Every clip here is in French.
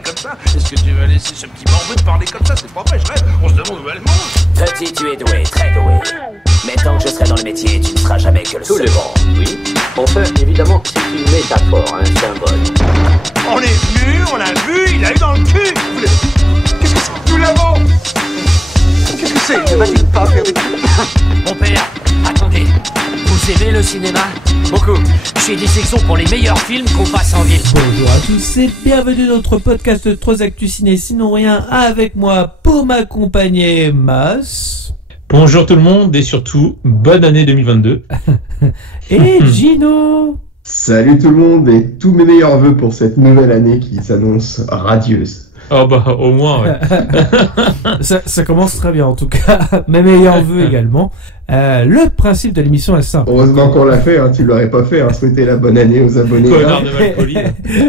parler comme ça? Est-ce que tu vas laisser ce petit morveux te parler comme ça? C'est pas vrai, je rêve. On se demande où elle mange. Petit, tu es doué, très doué. Mais tant que je serai dans le métier, tu ne seras jamais que le Tout le second. monde, oui. Enfin, évidemment, c'est une métaphore, un symbole. On est venu, on l'a vu, il a eu dans le cul. Qu'est-ce que c'est? Nous l'avons. Qu'est-ce que c'est? Ne va-t-il pas faire des trucs? Mon père, attendez. Vous aimez le cinéma? Beaucoup. J'ai des sections pour les meilleurs films qu'on passe en ville. Bonjour à tous et bienvenue dans notre podcast Trois Actus Ciné Sinon Rien, avec moi pour m'accompagner Mas Bonjour tout le monde et surtout bonne année 2022. et Gino. Salut tout le monde et tous mes meilleurs vœux pour cette nouvelle année qui s'annonce radieuse. Oh bah au moins ouais. ça commence très bien en tout cas, mes meilleurs vœux également. Le principe de l'émission est simple. Heureusement qu'on l'a fait, hein, tu l'aurais pas fait, hein, souhaiter la bonne année aux abonnés. Connard de Malpoli.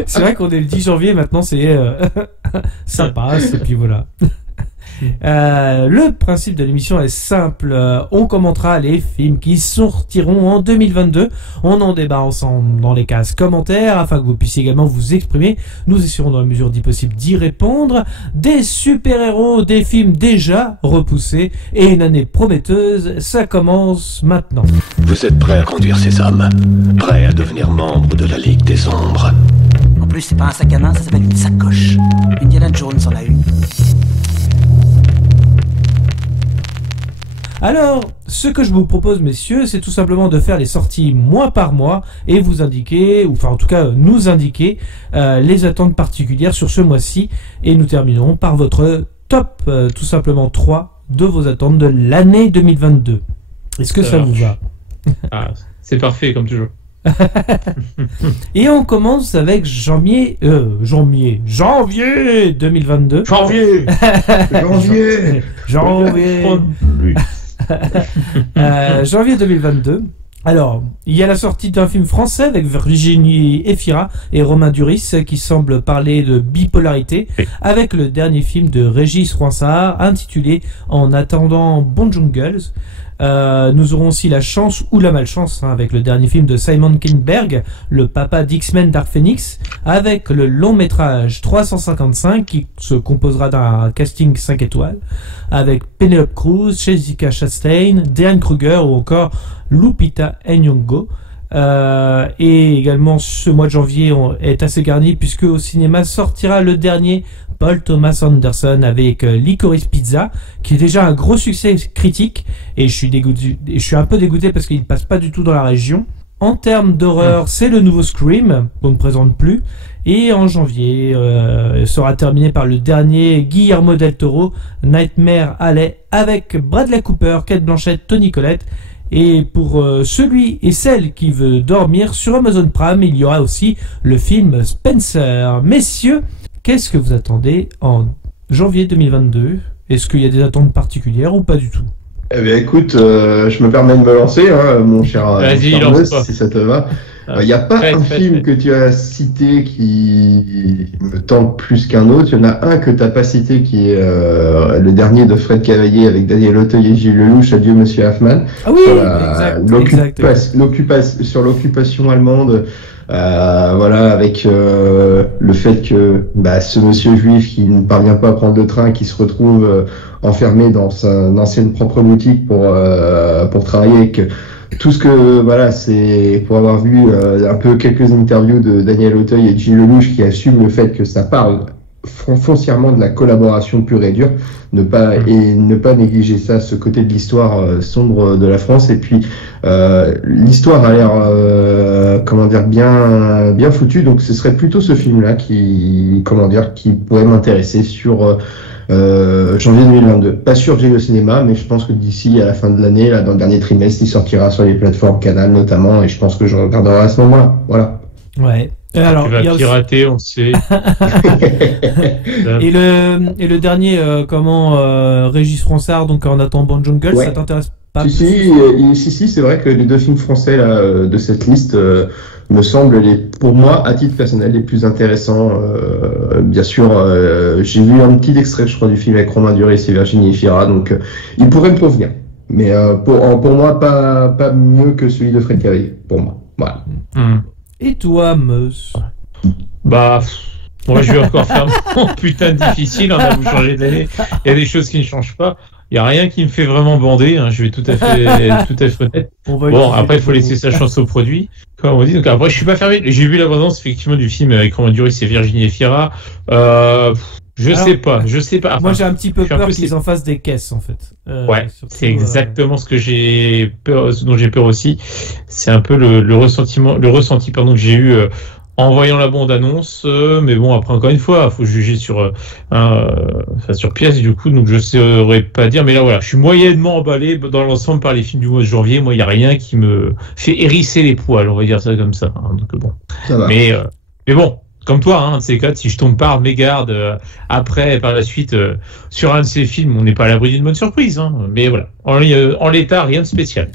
C'est vrai qu'on est le 10 janvier maintenant, c'est ça passe et puis voilà. Le principe de l'émission est simple. On commentera les films qui sortiront en 2022. On en débat ensemble dans les cases commentaires afin que vous puissiez également vous exprimer. Nous essaierons dans la mesure du possible d'y répondre. Des super-héros, des films déjà repoussés et une année prometteuse. Ça commence maintenant. Vous êtes prêts à conduire ces hommes? Prêts à devenir membres de la Ligue des Ombres? En plus, c'est pas un sac à main, ça s'appelle une sacoche. Indiana Jones en a une. Alors, ce que je vous propose, messieurs, c'est tout simplement de faire les sorties mois par mois et vous indiquer, ou enfin en tout cas nous indiquer les attentes particulières sur ce mois-ci. Et nous terminerons par votre top, tout simplement 3 de vos attentes de l'année 2022. Est-ce que ça vous va? C'est parfait comme toujours. Et on commence avec janvier 2022. Janvier 2022. Alors, il y a la sortie d'un film français avec Virginie Efira et Romain Duris qui semble parler de bipolarité, avec le dernier film de Régis Froissart intitulé En attendant Bon Jungles. Nous aurons aussi la chance ou la malchance avec le dernier film de Simon Kinberg, le papa d'X-Men Dark Phoenix, avec le long métrage 355 qui se composera d'un casting 5 étoiles avec Penelope Cruz, Jessica Chastain, Diane Kruger ou encore Lupita Nyong'o. Et également ce mois de janvier est assez garni puisque au cinéma sortira le dernier Paul Thomas Anderson avec Licorice Pizza, qui est déjà un gros succès critique, et je suis un peu dégoûté parce qu'il passe pas du tout dans la région. En termes d'horreur, c'est le nouveau Scream qu'on ne présente plus, et en janvier sera terminé par le dernier Guillermo del Toro, Nightmare Alley, avec Bradley Cooper, Cate Blanchett, Toni Collette. Et pour celui et celle qui veut dormir, sur Amazon Prime, il y aura aussi le film Spencer. Messieurs, qu'est-ce que vous attendez en janvier 2022? Est-ce qu'il y a des attentes particulières ou pas du tout? Eh bien écoute, je me permets de me lancer, hein, mon cher Arnaud, si ça te va. Il n'y a pas un film que tu as cité qui me tente plus qu'un autre. Il y en a un que tu n'as pas cité qui est le dernier de Fred Cavaillé avec Daniel Auteuil et Gilles Lelouch, Adieu Monsieur Hoffman. Ah oui, sur l'occupation allemande. Voilà, avec le fait que ce monsieur juif qui ne parvient pas à prendre le train, qui se retrouve enfermé dans son ancienne propre boutique pour travailler, avec tout ce que c'est pour avoir vu un peu quelques interviews de Daniel Auteuil et de Gilles Lelouch qui assument le fait que ça parle foncièrement de la collaboration pure et dure, ne pas négliger ça, ce côté de l'histoire sombre de la France. Et puis l'histoire a l'air bien foutue, donc ce serait plutôt ce film-là qui pourrait m'intéresser sur janvier 2022. Pas sûr que j'aille au cinéma, mais je pense que d'ici à la fin de l'année, là, dans le dernier trimestre, il sortira sur les plateformes Canal notamment, et je pense que je regarderai à ce moment-là. Voilà. Ouais. Alors, tu vas pirater, on le sait. et le dernier, Régis Froissart, donc En attendant Bon Jungle, ça t'intéresse pas? Si, c'est vrai que les deux films français là de cette liste me semblent pour moi, à titre personnel, les plus intéressants. Bien sûr, j'ai vu un petit extrait, je crois, du film avec Romain Duris et Virginie Efira, donc il pourrait me convenir. Mais pour moi, pas mieux que celui de Fred Cavaillé, pour moi. Voilà. Et toi, Meus? Moi, je vais encore faire mon putain de difficile. On a vous changé d'année. Il y a des choses qui ne changent pas. Il n'y a rien qui me fait vraiment bander. Hein. Je vais tout à fait honnête. Bon, après, il faut laisser sa chance au produit. Comme on dit. Donc après, je suis pas fermé. J'ai vu la bande-annonce effectivement du film avec Romain Duris et Virginie Efira. Je sais pas. Enfin, moi, j'ai un petit peu peur qu'ils en fassent des caisses, en fait. Ouais, surtout, c'est exactement ce dont j'ai peur aussi. C'est un peu le ressenti que j'ai eu en voyant la bande-annonce. Mais bon, après, encore une fois, faut juger sur pièce, du coup, donc je saurais pas dire. Mais là, voilà, je suis moyennement emballé dans l'ensemble par les films du mois de janvier. Moi, il y a rien qui me fait hérisser les poils, on va dire ça comme ça. Hein, donc bon. Ça va. Mais bon. Comme toi, hein, de ces quatre, si je tombe par mégarde après, par la suite, sur un de ces films, on n'est pas à l'abri d'une bonne surprise. Hein, mais voilà, en l'état, rien de spécial.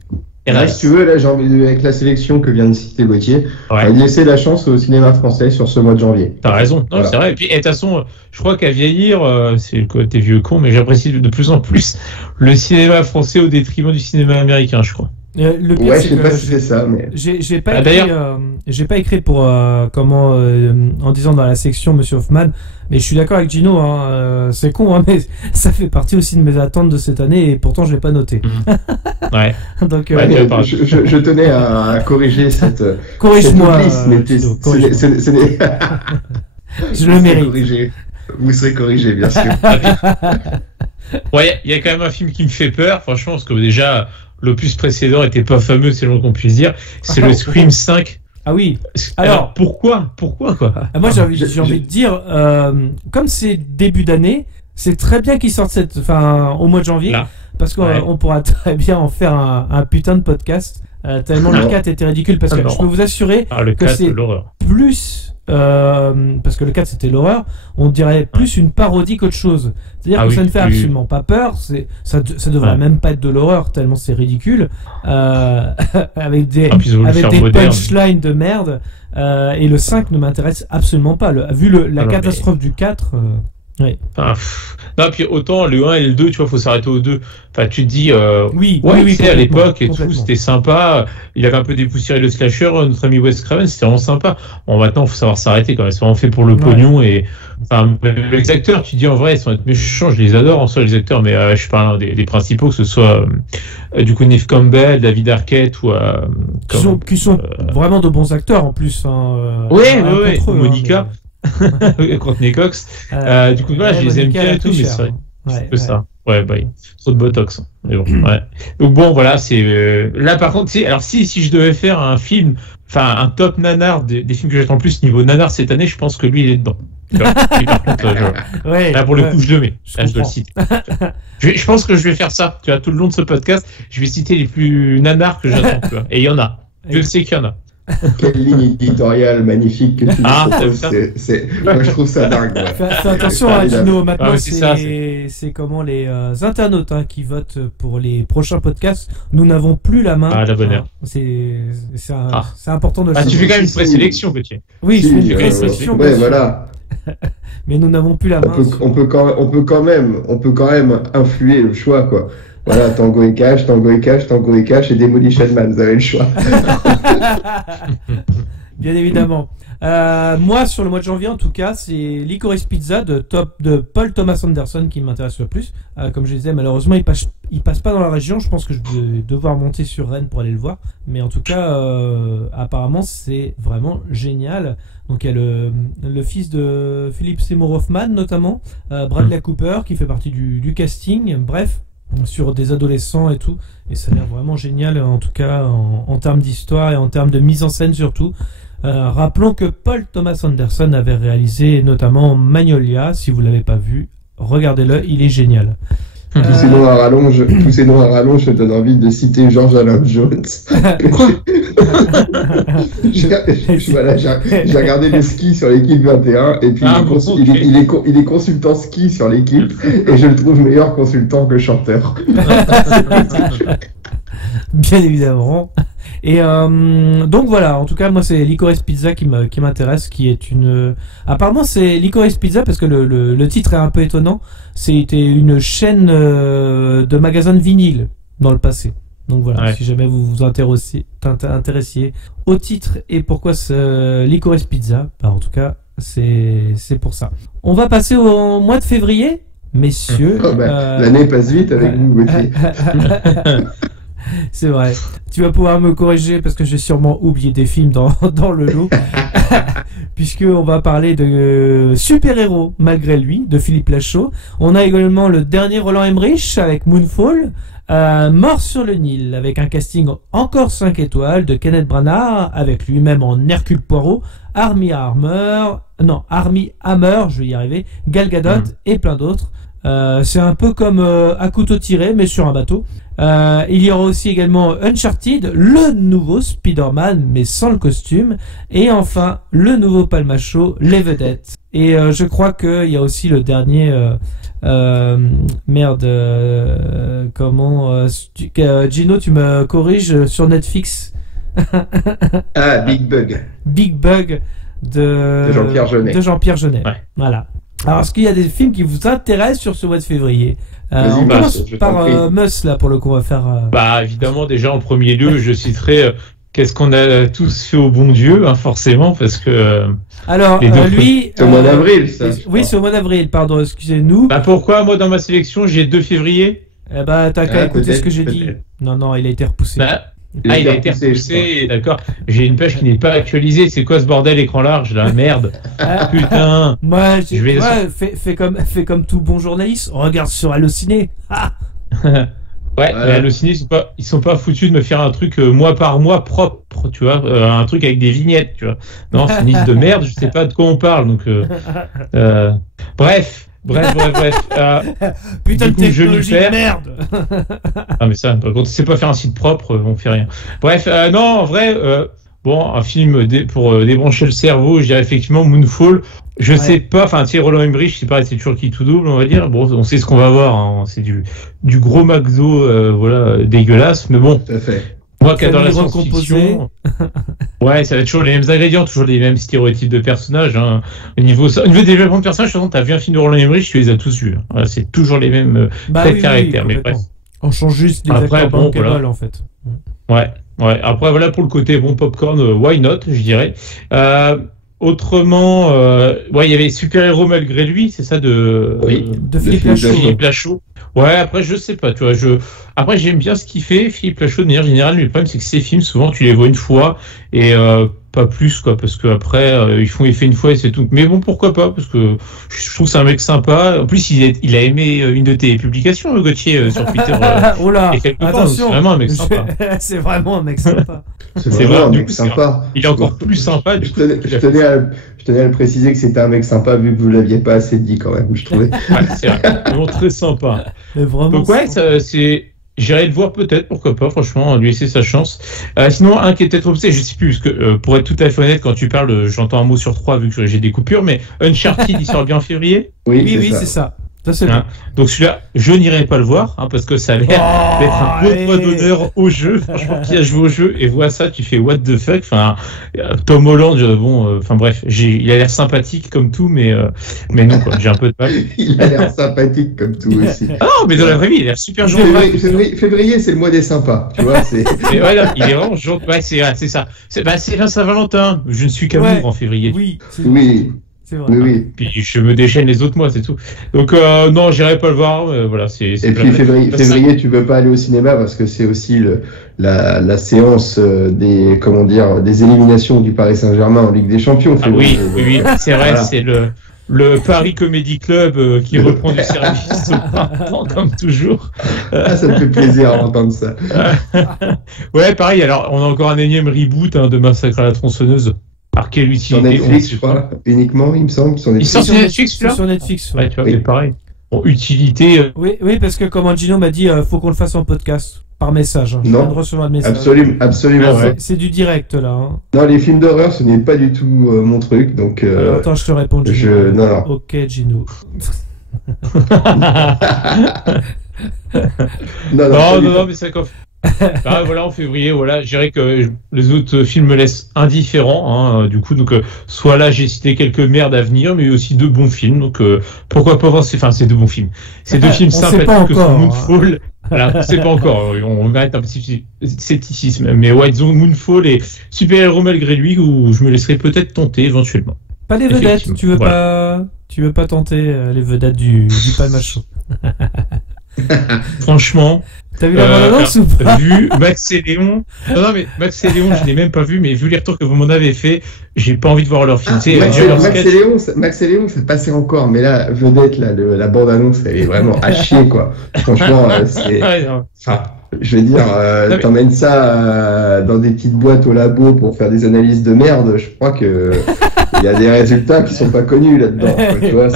Et Là, si tu veux, là, j'ai envie avec la sélection que vient de citer Gauthier, laisser la chance au cinéma français sur ce mois de janvier. T'as raison, non, voilà. C'est vrai. Et puis, de toute façon, je crois qu'à vieillir, c'est le côté vieux con, mais j'apprécie de plus en plus le cinéma français au détriment du cinéma américain, je crois. Le pire, je sais pas si c'est ça, mais j'ai pas écrit pour en disant dans la section Monsieur Hoffman, mais je suis d'accord avec Gino, hein, c'est con, hein, mais ça fait partie aussi de mes attentes de cette année et pourtant je l'ai pas noté. Ouais. Donc je tenais à corriger cette. Corrige-moi. Je le mérite. Vous serez corrigé, bien sûr. Ouais, il y a quand même un film qui me fait peur, franchement, parce que déjà. L'opus précédent était pas fameux, c'est le qu'on puisse dire. C'est le Scream 5. Ah oui. Alors pourquoi quoi? Moi j'ai envie de dire, comme c'est début d'année, c'est très bien qu'ils sortent au mois de janvier, là. Parce qu'on pourra très bien en faire un putain de podcast. Tellement le 4 était ridicule, parce que je peux vous assurer que c'est plus. Parce que le 4 c'était l'horreur, on dirait plus une parodie qu'autre chose. C'est-à-dire que ça ne fait absolument pas peur, ça devrait même pas être de l'horreur tellement c'est ridicule, avec des punchlines de merde, et le 5 ne m'intéresse absolument pas, vu la catastrophe du 4. Ouais. Non, puis autant le 1 et le 2, tu vois, faut s'arrêter au 2. Enfin, tu te dis, oui, à l'époque et tout, c'était sympa. Il avait un peu dépoussiéré le slasher, notre ami Wes Craven, c'était vraiment sympa. Bon, maintenant, faut savoir s'arrêter quand même. C'est vraiment fait pour le pognon et, enfin, les acteurs, tu dis en vrai, ils sont méchants, je les adore en soi, les acteurs, mais je parle des principaux, que ce soit, du coup, Neve Campbell, David Arquette ou, qui sont vraiment de bons acteurs en plus, Monica. Courtney Cox. Du coup, voilà, je les aime bien et tout, mais c'est vrai. C'est que ça. Ouais, trop de botox. Mais bon, ouais. Donc bon, voilà, c'est là par contre, alors si je devais faire un film, enfin un top nanar des films que j'attends le plus niveau nanar cette année, je pense que lui il est dedans. Par contre, là pour le coup, je le mets. Là, je dois le citer. Je pense que je vais faire ça. Tu vois, tout le long de ce podcast, je vais citer les plus nanars que j'attends. Tu vois. Et il y en a. Je sais qu'il y en a. Quelle ligne éditoriale magnifique que tu proposes. Moi, je trouve ça dingue. Fais attention à Gino, maintenant c'est comment les internautes qui votent pour les prochains podcasts. Nous n'avons plus la main. La bonne heure. C'est important de le savoir. Tu fais quand même une présélection, Gauthier. Oui, je fais une présélection. Ouais, voilà. Mais nous n'avons plus la main. On peut quand même influer le choix, quoi. Voilà, Tango et Cash et Demolition Man, vous avez le choix. Bien évidemment. Moi, sur le mois de janvier, en tout cas, c'est Licorice Pizza de Paul Thomas Anderson qui m'intéresse le plus. Comme je disais, malheureusement, il passe pas dans la région. Je pense que je vais devoir monter sur Rennes pour aller le voir. Mais en tout cas, apparemment, c'est vraiment génial. Donc, il y a le fils de Philip Seymour Hoffman, notamment, Bradley Cooper, qui fait partie du casting. Bref, sur des adolescents et tout, et ça a l'air vraiment génial, en tout cas en termes d'histoire et en termes de mise en scène surtout. Rappelons que Paul Thomas Anderson avait réalisé notamment Magnolia. Si vous l'avez pas vu, regardez-le, il est génial. Tous ces noms à rallonge me donnent envie de citer George Alan Jones. Quoi? J'ai regardé le ski sur l'équipe 21 et puis il est consultant ski sur l'équipe et je le trouve meilleur consultant que chanteur. Bien évidemment. Et donc voilà, en tout cas moi c'est Licorice Pizza qui m'intéresse, qui est apparemment c'est Licorice Pizza parce que le titre est un peu étonnant. C'était une chaîne de magasins de vinyle dans le passé. Donc voilà, si jamais vous vous intéressiez au titre et pourquoi ce Licorice Pizza, en tout cas C'est pour ça. On va passer au mois de février, messieurs. L'année passe vite avec vous, Gauthier. C'est vrai. Tu vas pouvoir me corriger parce que j'ai sûrement oublié des films dans le lot. Puisqu'on va parler de super-héros malgré lui, de Philippe Lachaud. On a également le dernier Roland Emmerich avec Moonfall. Mort sur le Nil avec un casting encore 5 étoiles de Kenneth Branagh avec lui-même en Hercule Poirot, Armie Hammer, je vais y arriver, Gal Gadot et plein d'autres. C'est un peu comme à couteau tiré mais sur un bateau. Il y aura aussi également Uncharted, le nouveau Spider-Man mais sans le costume, et enfin le nouveau Palmacho, Les Vedettes. Et je crois qu'il y a aussi le dernier Gino, tu me corriges, sur Netflix. Big Bug. Big Bug de Jean-Pierre Jeunet. Ouais. Voilà. Alors, est-ce qu'il y a des films qui vous intéressent sur ce mois de février? On commence par Mus, là, pour le coup, on va faire... évidemment, déjà, en premier lieu, je citerai qu'est-ce qu'on a tous fait au bon Dieu, forcément, parce que... Alors, lui... C'est au mois d'avril, ça. Oui, c'est au mois d'avril, pardon, excusez-nous. Pourquoi, moi, dans ma sélection, j'ai 2 février? T'as qu'à écouter ce que j'ai dit. Non, il a été repoussé. Il a été repoussé, d'accord. J'ai une page qui n'est pas actualisée. C'est quoi ce bordel écran large là? Merde. Putain. Moi, fais comme tout bon journaliste. Regarde sur Allociné. Mais Allociné, ils sont pas foutus de me faire un truc mois par mois propre, tu vois, un truc avec des vignettes, tu vois. Non, c'est une liste de merde. Je sais pas de quoi on parle, donc. Bref. Putain de technologie de merde. Mais ça, par contre, c'est pas faire un site propre, on fait rien. Bref, non, en vrai, un film pour débrancher le cerveau, je dirais effectivement Moonfall. Je sais pas, Roland Emmerich, c'est toujours qui tout double, on va dire. Bon, on sait ce qu'on va voir, c'est du gros McDo, dégueulasse, mais bon. Tout à fait. Moi qui adore la science-fiction, ça va être toujours les mêmes ingrédients, toujours les mêmes stéréotypes de personnages. Au niveau développement de personnages, t'as vu un film de Roland Emmerich, tu les as tous vus. C'est toujours les mêmes traits de caractère. Mais bref. On change juste des acteurs bankable, en fait. Ouais. Après, voilà, pour le côté popcorn, why not, je dirais. Autrement, il y avait Super-héros malgré lui, c'est ça de Philippe Lachaud. Ouais, après, je sais pas, tu vois, après, j'aime bien ce qu'il fait, Philippe Lachaud, de manière générale, mais le problème, c'est que ces films, souvent, tu les vois une fois, et pas plus, quoi, parce que après, il fait une fois et c'est tout. Mais bon, pourquoi pas, parce que je trouve que c'est un mec sympa. En plus, il a aimé une de tes publications, Gauthier, sur Twitter. Oh là, attention. C'est vraiment un mec sympa. C'est vraiment un mec sympa. C'est vraiment un mec sympa. Il est encore plus sympa. Je tenais à le préciser que c'était un mec sympa, vu que vous l'aviez pas assez dit, quand même, je trouvais. C'est vraiment très sympa. Donc j'irai le voir peut-être, pourquoi pas, franchement, lui laisser sa chance. Sinon, un qui est peut-être obsédé, je sais plus, parce que pour être tout à fait honnête, quand tu parles, j'entends un mot sur 3 vu que j'ai des coupures, mais Uncharted, il sort bien en février? Oui, c'est ça. Ça, c'est bon. Donc celui-là, je n'irai pas le voir, parce que ça a l'air d'être un peu doigt d'honneur au jeu. Franchement, qui a joué au jeu et voit ça, tu fais what the fuck. Tom Holland, bref, il a l'air sympathique comme tout, mais non, quoi, j'ai un peu de mal. Il a l'air sympathique comme tout aussi. Ah non, mais dans la vraie vie, il a l'air super gentil. Février, c'est le mois des sympas, tu vois. Mais voilà, il est vraiment gentil. Ouais, c'est ça. C'est la Saint-Valentin. Je ne suis qu'amour en février. Oui. C'est vrai. Oui. Puis je me déchaîne les autres mois, c'est tout. Donc non, j'irai pas le voir. Voilà, c'est. Et puis février, tu peux pas aller au cinéma parce que c'est aussi la séance des éliminations du Paris Saint-Germain en Ligue des Champions. Oui, c'est vrai, voilà. C'est le Paris Comedy Club qui reprend du service au printemps, comme toujours. Ça me fait plaisir d'entendre ça. Ouais, pareil. Alors, on a encore un énième reboot de Massacre à la tronçonneuse. Alors, quelle utilité? Sur Netflix, je crois, uniquement, il me semble. Il sort sur Netflix, là? Sur Netflix, ouais. Tu vois, c'est pareil. Bon, utilité. Oui, parce que comme Angino m'a dit, faut qu'on le fasse en podcast. Par message. Je viens de recevoir un message. Absolument. Ouais. C'est du direct, là. Non, les films d'horreur, ce n'est pas du tout mon truc, donc... Alors, attends, je te réponds, Gino. Non. Ok, Gino. non, mais c'est comme... voilà, en février, voilà, je dirais que les autres films me laissent indifférent, du coup, donc soit là j'ai cité quelques merdes à venir, mais aussi 2 bons films, donc pourquoi pas voir c'est 2 bons films. C'est 2 films sympathiques que sont Moonfall. Voilà, on sait pas encore, on arrête un petit scepticisme, mais ouais, disons Moonfall et Super-héros malgré lui, où je me laisserai peut-être tenter éventuellement. Pas les vedettes, tu veux pas tenter les vedettes du Palmacho. Franchement, t'as vu la bande-annonce ou pas? Vu Max et Léon, non mais Max et Léon, je l'ai même pas vu, mais vu les retours que vous m'en avez fait, j'ai pas envie de voir leur film. Max et Léon, ça passait encore, mais là, vedette, là, la bande-annonce, elle est vraiment à chier, quoi. Franchement, c'est. Enfin, je veux dire, t'emmènes ça dans des petites boîtes au labo pour faire des analyses de merde. Je crois que il y a des résultats qui sont pas connus là-dedans. Tu vois,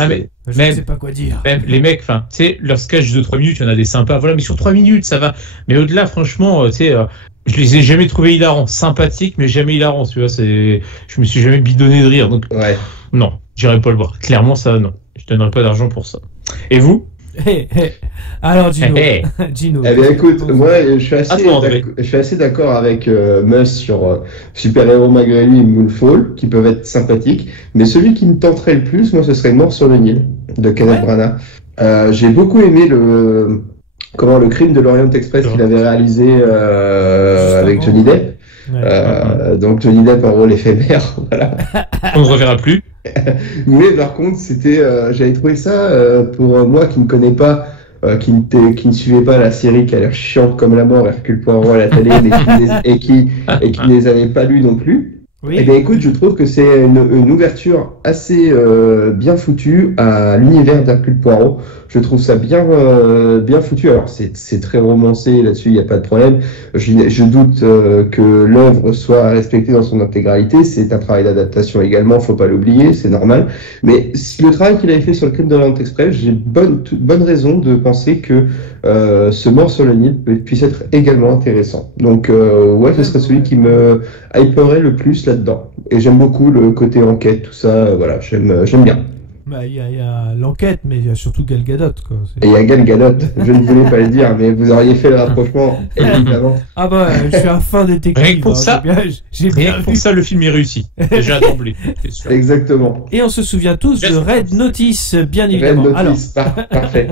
je sais pas quoi dire. Même les mecs, enfin, tu sais, leur sketch de 3 minutes, il y en a des sympas. Voilà, mais sur 3 minutes, ça va. Mais au-delà, franchement, tu sais, je les ai jamais trouvés hilarants. Sympathiques, mais jamais hilarants, tu vois. Je me suis jamais bidonné de rire. Donc, non, j'irai pas le voir. Clairement, ça, non. Je donnerai pas d'argent pour ça. Et vous? Alors Gino. Eh bien écoute, moi je suis assez d'accord avec Mus sur Super Héros malgré lui et Moonfall, qui peuvent être sympathiques, mais celui qui me tenterait le plus, moi, ce serait Mort sur le Nil de Kenneth Branagh. J'ai beaucoup aimé le Crime de l'Orient Express qu'il avait réalisé avec Johnny Depp. Donc Johnny Depp en rôle éphémère, voilà. On ne reverra plus. Mais par contre, j'avais trouvé ça pour moi qui ne connais pas, qui ne suivait pas la série qui a l'air chiante comme la mort, Hercule Poirot à la télé, mais qui ne les avait pas lus non plus. Oui. Eh bien écoute, je trouve que c'est une ouverture assez bien foutue à l'univers d'Hercule Poirot. Je trouve ça bien foutu. Alors c'est très romancé là-dessus, il n'y a pas de problème. Je doute que l'œuvre soit respectée dans son intégralité. C'est un travail d'adaptation également, faut pas l'oublier, c'est normal. Mais le travail qu'il avait fait sur le Crime de l'Orient Express, j'ai bonne raison de penser que ce Mort sur le Nil puisse être également intéressant. Donc ce serait celui qui me hyperait le plus là-dedans. Et j'aime beaucoup le côté enquête, tout ça. Voilà, j'aime bien. Il y a l'enquête, mais il y a surtout Gal Gadot, quoi. Et il y a Gal Gadot, je ne voulais pas le dire, mais vous auriez fait le rapprochement, évidemment. Ah je suis un fin détective. Rien que pour ça, pour ça, le film est réussi. Déjà d'emblée. Exactement. Et on se souvient tous de Red Notice, bien évidemment. Red Notice, parfait.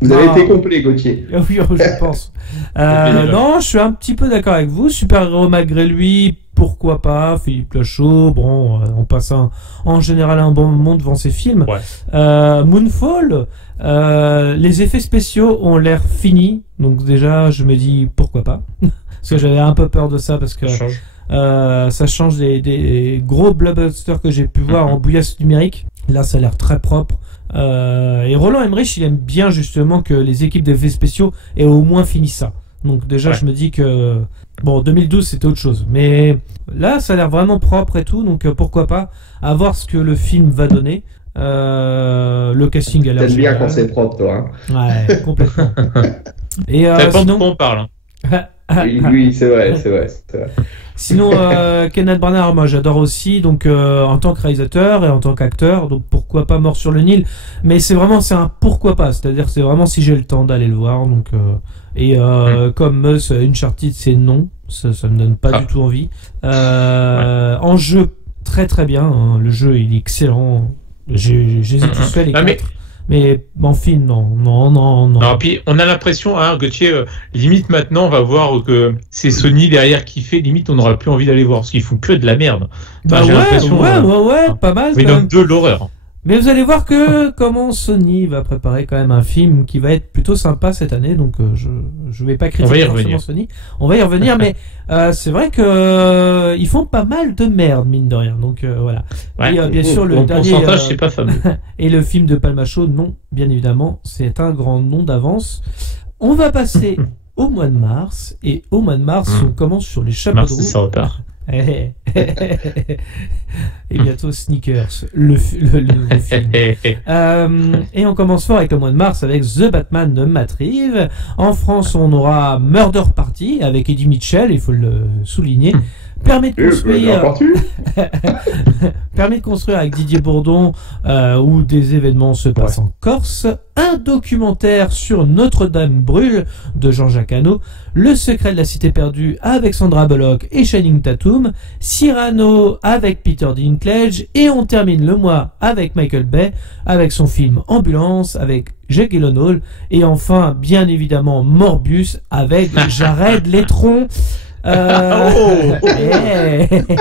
Vous avez été complet, Gauthier. Oui, je pense. Non, je suis un petit peu d'accord avec vous. Super Héros malgré lui, pourquoi pas. Philippe Lachaud, bon, on passe en général un bon moment devant ces films. Moonfall, les effets spéciaux ont l'air finis, donc déjà je me dis pourquoi pas. Parce que j'avais un peu peur de ça, parce que ça change des gros blockbusters que j'ai pu voir en bouillasse numérique. Là, ça a l'air très propre. Et Roland Emmerich, il aime bien justement que les équipes d'effets spéciaux aient au moins fini ça. Donc déjà, je me dis que 2012 c'était autre chose, mais là ça a l'air vraiment propre et tout, donc pourquoi pas, à voir ce que le film va donner. Le casting a l'air génial. T'aimes bien quand c'est propre, toi, hein. Ouais, complètement. Et sinon, on parle. Oui, c'est vrai. Sinon, Kenneth Branagh, moi j'adore aussi, donc en tant que réalisateur et en tant qu'acteur, donc pourquoi pas Mort sur le Nil, mais c'est un pourquoi pas, c'est-à-dire c'est vraiment si j'ai le temps d'aller le voir, donc comme Mus, Uncharted c'est non, ça me donne pas du tout envie. En jeu, très très bien, hein, le jeu il est excellent, j'ai tous fait les 4. Mais en film, non. Non, puis on a l'impression, hein, Gauthier, limite maintenant, on va voir que c'est Sony derrière qui fait, limite on n'aura plus envie d'aller voir, parce qu'ils font que de la merde. J'ai l'impression. Pas mal. Mais donc de l'horreur. Mais vous allez voir comment Sony va préparer quand même un film qui va être plutôt sympa cette année, donc je vais pas critiquer forcément Sony. On va y revenir, mais c'est vrai que ils font pas mal de merde, mine de rien. Donc voilà. Et bien sûr le dernier pourcentage, c'est pas fameux. Et le film de Palmacho, non, bien évidemment, c'est un grand nom d'avance. On va passer au mois de mars, et au mois de mars, on commence sur les chapeaux de roue. Ça repart. Et bientôt Sneakers, le nouveau film. Et on commence fort avec le mois de mars avec The Batman de Matt Reeves. En France, on aura Murder Party avec Eddie Mitchell, il faut le souligner. Permet de construire avec Didier Bourdon, où des événements se passent en Corse. Un documentaire sur Notre-Dame brûle de Jean-Jacques Hano. Le secret de la cité perdue avec Sandra Bullock et Channing Tatum. Cyrano avec Peter Dinklage. Et on termine le mois avec Michael Bay, avec son film Ambulance, avec Jake Gyllenhaal. Et enfin, bien évidemment, Morbius avec Jared Leto.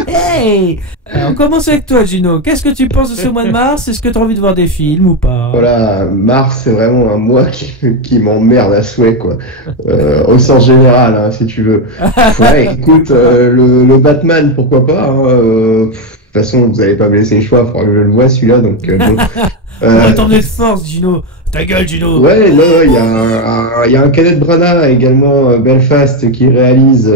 Hey. Alors, on commence avec toi, Gino. Qu'est-ce que tu penses de ce mois de mars? Est-ce que tu as envie de voir des films ou pas? Voilà, mars, c'est vraiment un mois qui m'emmerde à souhait, quoi. Au sens général, hein, si tu veux. Ouais, écoute, le Batman, pourquoi pas, hein, de toute façon, vous n'allez pas me laisser le choix, il faudra que je le vois, celui-là, donc bon. Attendez de force, Gino. Ta gueule, Gino. Ouais, non, il y a un Kenneth Branagh également, Belfast, qui réalise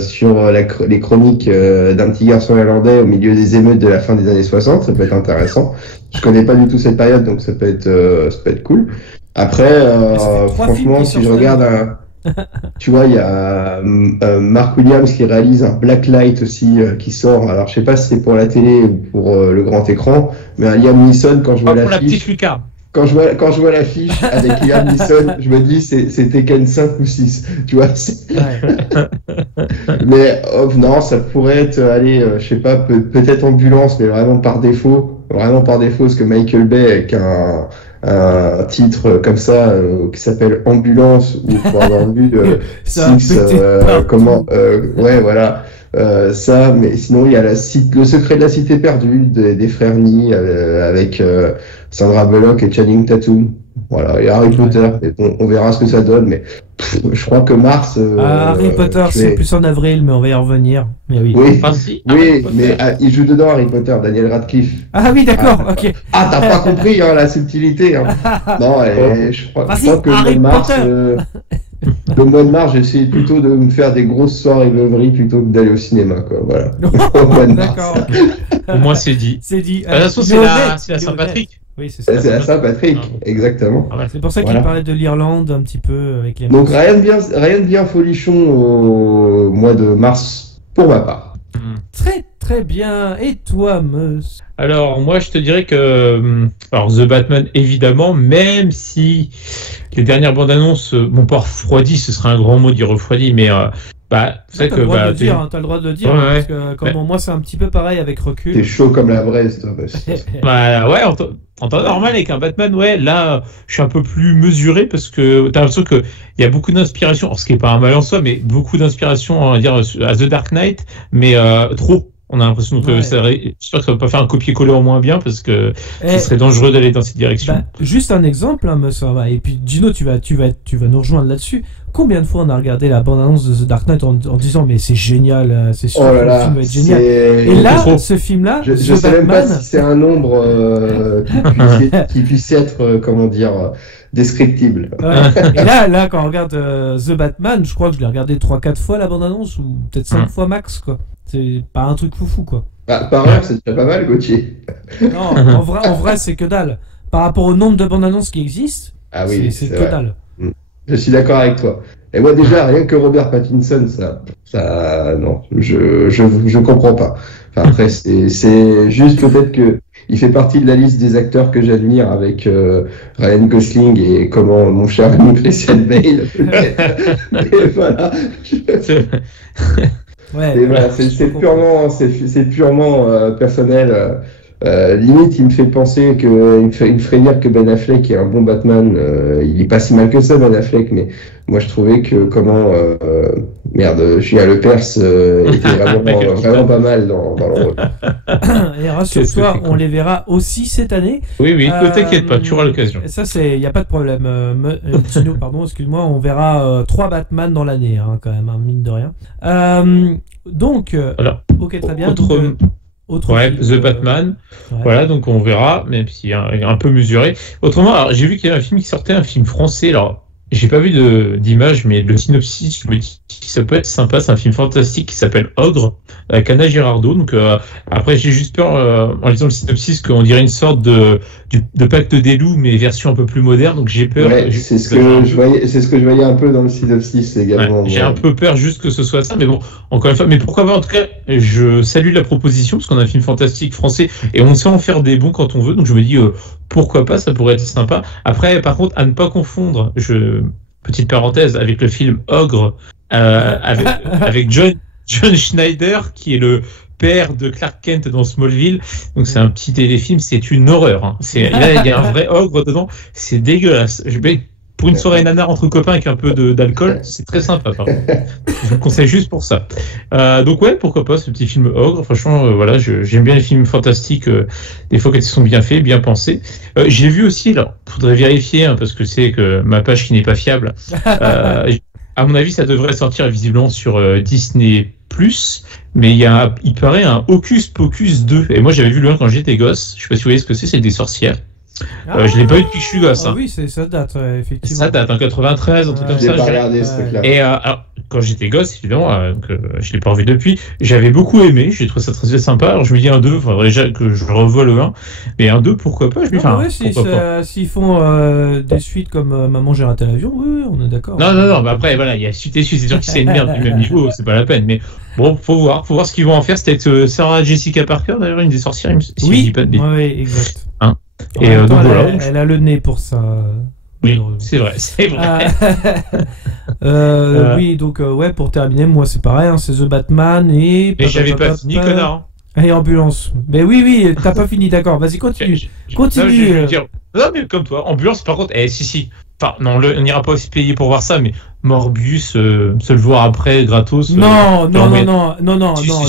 sur les chroniques d'un petit garçon irlandais au milieu des émeutes de la fin des années 60. Ça peut être intéressant. Je connais pas du tout cette période, donc ça peut être cool. Après, franchement, si je regarde tu vois, il y a Mark Williams qui réalise un Blacklight aussi qui sort. Alors, je sais pas si c'est pour la télé ou pour le grand écran, mais un Liam Neeson, quand je vois pour la petite lucarne. Quand je vois l'affiche avec Liam Neeson, je me dis c'est Tekken 5 ou 6, tu vois. Mais non, ça pourrait être, je sais pas, peut-être Ambulance, mais vraiment par défaut, parce que Michael Bay avec un titre comme ça qui s'appelle Ambulance, ou pour avoir vu Six, ouais, voilà. Ça, mais sinon il y a Le secret de la cité perdue des frères Ni avec Sandra Bullock et Channing Tatum. Voilà, et Harry Potter. Et bon, on verra ce que ça donne, mais je crois que mars. Harry Potter, c'est plus en avril, mais on va y revenir. Mais oui. Oui, mais il joue dedans Harry Potter, Daniel Radcliffe. Ah oui, d'accord, ok. Ah, t'as pas compris la subtilité. Hein. Non, je crois que le mars. Le mois de mars, j'essaie plutôt de me faire des grosses soirées levries plutôt que d'aller au cinéma, quoi. Voilà. Au mois de mars. Au moins, c'est dit. C'est dit. De toute façon, c'est la Saint-Patrick. Oui, c'est ça. C'est la Saint-Patrick, exactement. Ah ouais. C'est pour ça qu'il parlait de l'Irlande un petit peu avec les. Donc rien de bien folichon au mois de mars pour ma part. Très très bien. Et toi, Meus? Alors moi je te dirais que The Batman évidemment, même si les dernières bandes annonces m'ont pas refroidi, ce serait un grand mot de dire refroidi, mais t'as le droit de le dire, parce que moi c'est un petit peu pareil avec recul. T'es chaud comme la braise, toi. Ouais, en temps normal avec un Batman, ouais, là je suis un peu plus mesuré parce que t'as l'impression que il y a beaucoup d'inspiration, ce qui est pas un mal en soi, mais beaucoup d'inspiration, on va dire, à The Dark Knight, mais trop. On a l'impression que j'espère que ça va pas faire un copier-coller en moins bien parce que ce serait dangereux d'aller dans cette direction. Juste un exemple, hein, et puis Gino, tu vas nous rejoindre là-dessus. Combien de fois on a regardé la bande-annonce de The Dark Knight en disant mais c'est génial, c'est sûr que le film va être génial. Et là, ce film-là, je sais même pas si c'est un nombre qui puisse être, descriptible. Ouais. Et là, quand on regarde The Batman, je crois que je l'ai regardé 3-4 fois la bande-annonce, ou peut-être 5 fois max, quoi. C'est pas un truc foufou, quoi. Par heure, c'est déjà pas mal, Gauthier. Non, en vrai, c'est que dalle. Par rapport au nombre de bandes annonces qui existent, c'est que dalle. Je suis d'accord avec toi. Et moi, déjà, rien que Robert Pattinson, ça, non, je comprends pas. Enfin, après, c'est juste peut-être que il fait partie de la liste des acteurs que j'admire avec Ryan Gosling et mon cher ami Christian Bale. Et voilà. Et voilà, c'est purement personnel. Limite, il me fait penser il me ferait dire que Ben Affleck est un bon Batman. Il est pas si mal que ça, Ben Affleck, mais moi je trouvais que Julien Lepers était vraiment pas mal dans le rôle. Et rassure-toi, on les verra aussi cette année. Oui, ne t'inquiète pas, tu auras l'occasion. Ça, il n'y a pas de problème. Gino, pardon, excuse-moi, on verra 3 Batman dans l'année, hein, quand même, hein, mine de rien. Donc, ok, très bien. The Batman. Ouais. Voilà, donc on verra, même si un peu mesuré. Autrement, alors, j'ai vu qu'il y avait un film qui sortait, un film français. Alors, j'ai pas vu d'image, mais le synopsis, je me dis que ça peut être sympa. C'est un film fantastique qui s'appelle Ogre, avec Anna Girardot. Donc, après, j'ai juste peur, en lisant le synopsis, qu'on dirait une sorte de Pacte des loups, mais version un peu plus moderne. Donc, j'ai peur. Ouais, c'est ce que je voyais un peu dans le synopsis également. Ouais, j'ai un peu peur juste que ce soit ça, mais bon, encore une fois, mais pourquoi pas. En tout cas, je salue la proposition, parce qu'on a un film fantastique français, et on sait en faire des bons quand on veut. Donc, je me dis, pourquoi pas, ça pourrait être sympa. Après, par contre, à ne pas confondre, petite parenthèse, avec le film Ogre, avec John Schneider, qui est le père de Clark Kent dans Smallville. Donc c'est un petit téléfilm, c'est une horreur. Hein. Il y a un vrai ogre dedans, c'est dégueulasse. pour une soirée nanar entre copains avec un peu d'alcool, c'est très sympa. Par contre. Je vous le conseille juste pour ça. Donc ouais, pourquoi pas ce petit film Ogre. Franchement, voilà, j'aime bien les films fantastiques. Des fois, quand ils sont bien faits, bien pensés. J'ai vu aussi, alors, faudrait vérifier parce que c'est que ma page qui n'est pas fiable. À mon avis, ça devrait sortir visiblement sur Disney+, mais il paraît un Hocus Pocus 2. Et moi, j'avais vu le 1 quand j'étais gosse. Je sais pas si vous voyez ce que c'est des sorcières. Je l'ai pas eu depuis que je suis gosse. Oui, ça date, effectivement. Ça date en 93, un truc comme ça. J'ai pas regardé ce truc-là. Et alors, quand j'étais gosse, évidemment, je l'ai pas revu depuis, j'avais beaucoup aimé, j'ai trouvé ça très sympa. Alors je me dis un 2, il faudrait déjà que je revoie le 1, mais un 2, pourquoi pas, s'ils font des suites comme Maman, j'ai raté l'avion, oui, on est d'accord. Non, bah après, voilà, il y a suite et suite, c'est sûr que c'est une merde du même niveau, c'est pas la peine, mais bon, faut voir ce qu'ils vont en faire. C'était Sarah Jessica Parker, d'ailleurs, une des sorcières, si je dis pas de bêtises. Oui, exact. Hein. Et donc, voilà, elle a le nez pour ça. Oui, c'est vrai. Oui, donc ouais, pour terminer, moi c'est pareil, c'est The Batman et. Mais j'avais pas fini, connard. Et Ambulance. Mais oui, t'as pas fini, d'accord. Vas-y, continue. Continue. Non, mais comme toi, Ambulance, par contre, si. Enfin, non, on n'ira pas aussi payer pour voir ça, mais Morbius, se le voir après, gratos. Non.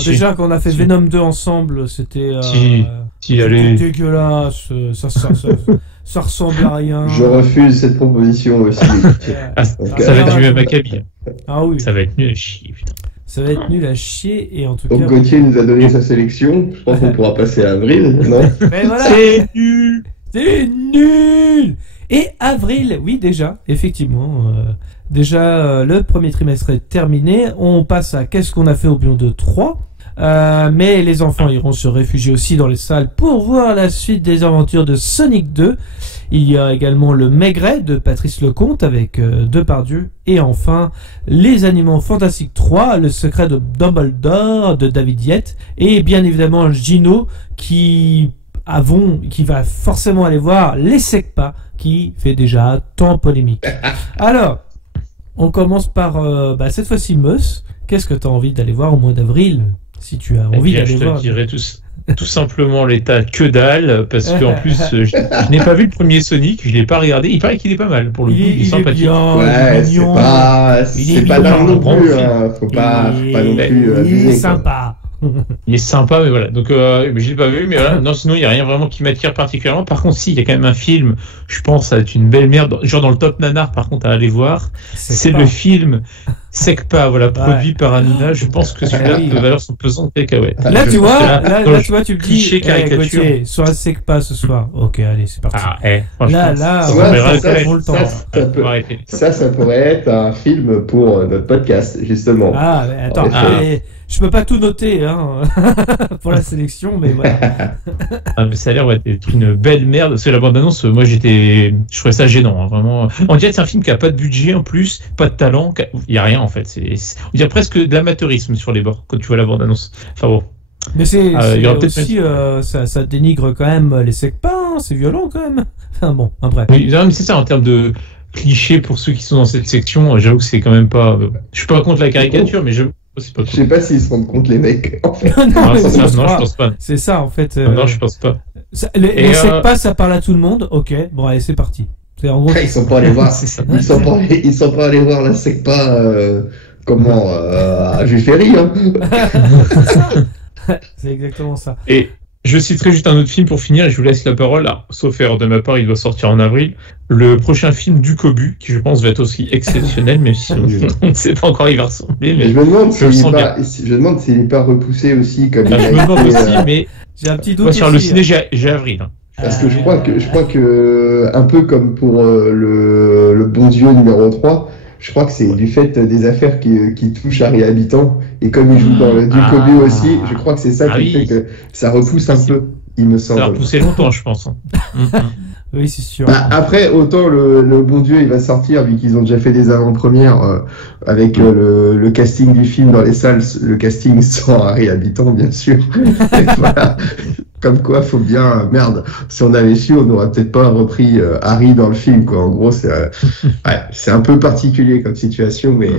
Déjà, quand on a fait Venom 2 ensemble, c'était. C'était dégueulasse. Ça ressemble à rien. Je refuse cette proposition aussi. Ça va être du même acabit. Ah oui. Ça va être nul à chier, putain. Ça va être nul à chier, et en tout Donc cas. Gauthier nous a donné sa sélection. Je pense qu'on pourra passer à avril, non? Mais voilà. C'est nul. Et avril, oui, déjà, effectivement. Le premier trimestre est terminé. On passe à Qu'est-ce qu'on a fait au Beyond de 3. Mais les enfants iront se réfugier aussi dans les salles pour voir la suite des aventures de Sonic 2. Il y a également Le Maigret de Patrice Lecomte avec Depardieu. Et enfin, Les Animaux Fantastiques 3, Le Secret de Dumbledore de David Yates. Et bien évidemment Gino qui va forcément aller voir Les Secpas, qui fait déjà tant polémique. Alors, on commence par cette fois-ci Meus. Qu'est-ce que tu as envie d'aller voir au mois d'avril, si tu as envie d'aller voir? Je te dirais tout simplement l'état que dalle, parce qu'en plus je n'ai pas vu le premier Sonic, je l'ai pas regardé. Il paraît qu'il est pas mal pour le coup, il est sympathique. Ouais, c'est pas dingue non plus, faut pas non plus abuser. Il est sympa. Il est sympa, mais voilà. Donc, je l'ai pas vu, mais voilà. Non, sinon, il n'y a rien vraiment qui m'attire particulièrement. Par contre, si, il y a quand même un film, je pense, ça va être une belle merde, genre dans le top nanar, par contre, à aller voir. C'est le film Secpa, voilà, produit par Hanouna. Je pense que celui-là peut valoir son pesant de cacahuètes. Là, tu vois, tu me dis, Gauthier, sur un Secpa ce soir. Ok, allez, c'est parti. Ça pourrait être un film pour notre podcast, justement. Ah, mais attends, je peux pas tout noter pour la sélection, mais voilà. Mais ça a l'air d'être une belle merde. Parce que la bande-annonce, moi je trouvais ça gênant, vraiment. On dirait que c'est un film qui a pas de budget en plus, pas de talent, il y a rien en fait. On dirait presque de l'amateurisme sur les bords quand tu vois la bande-annonce. Enfin bon. Mais c'est aussi, ça dénigre quand même les Secpas, c'est violent quand même. Enfin bon, après. Oui, c'est ça en termes de clichés pour ceux qui sont dans cette section. J'avoue que c'est quand même pas. Je suis pas contre la caricature, mais je sais pas s'ils se rendent compte les mecs. En fait. non, je pense pas. C'est ça en fait. Non, je pense pas. Les Secpas, ça parle à tout le monde. Ok, bon allez, c'est parti. C'est en gros. Ils sont pas allés voir. Ils sont pas allés voir la Secpa. À Jules Ferry. C'est exactement ça. Et je citerai juste un autre film pour finir et je vous laisse la parole. Sauf erreur de ma part, il doit sortir en avril. Le prochain film du Cobu, qui je pense va être aussi exceptionnel, même si on ne sait pas encore il va ressembler. Mais je me demande s'il n'est pas repoussé aussi. Comme je me demande aussi, mais j'ai un petit doute. Moi, sur le ciné, j'ai avril. Parce que je crois que un peu comme pour le Bon Dieu numéro 3, je crois que c'est du fait des affaires qui touchent Harry Habitant, et comme il joue dans le Ducobu aussi, je crois que c'est ça qui fait que ça repousse un peu, il me semble. Ça a repoussé longtemps, je pense. Oui, c'est sûr. Après, autant le Bon Dieu, il va sortir, vu qu'ils ont déjà fait des avant-premières avec le casting du film dans les salles, le casting sans Harry Habitant, bien sûr. Voilà. Comme quoi, faut bien... Merde, si on avait su, on n'aurait peut-être pas repris Harry dans le film, quoi. En gros, c'est un peu particulier comme situation, mais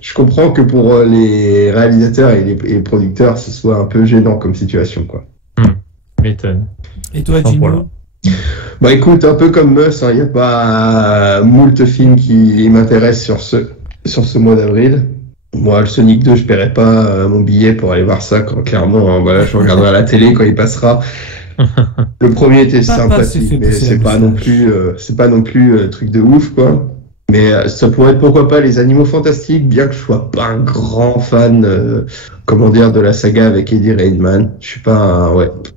je comprends que pour les réalisateurs et les producteurs, ce soit un peu gênant comme situation, quoi. M'étonne. Et toi, Gino ? Bah écoute, un peu comme Mus, il n'y a pas moult films qui m'intéressent sur ce mois d'avril. Moi, le Sonic 2, je paierai pas mon billet pour aller voir ça, clairement. Voilà, je regarderai à la télé quand il passera. Le premier était sympathique, mais c'est pas non plus truc de ouf, quoi. Mais ça pourrait être pourquoi pas les Animaux Fantastiques, bien que je sois pas un grand fan, de la saga avec Eddie Redmayne. Je suis pas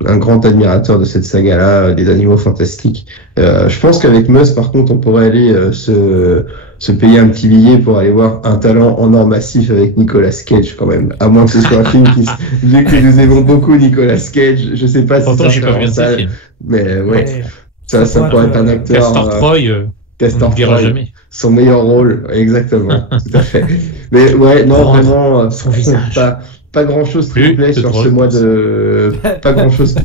un grand admirateur de cette saga-là, des Animaux Fantastiques. Je pense qu'avec Mus, par contre, on pourrait aller se payer un petit billet pour aller voir Un talent en or massif avec Nicolas Cage, quand même. À moins que ce soit un film vu que nous aimons beaucoup Nicolas Cage, je sais pas si ça j'ai pas vu ça, mais ouais, ça pourrait être un acteur. Castor Troy. Jamais. Son meilleur rôle, exactement, tout à fait. Mais ouais, non, vraiment, son visage. Pas grand chose qui me plaît sur ce mois de, pas grand chose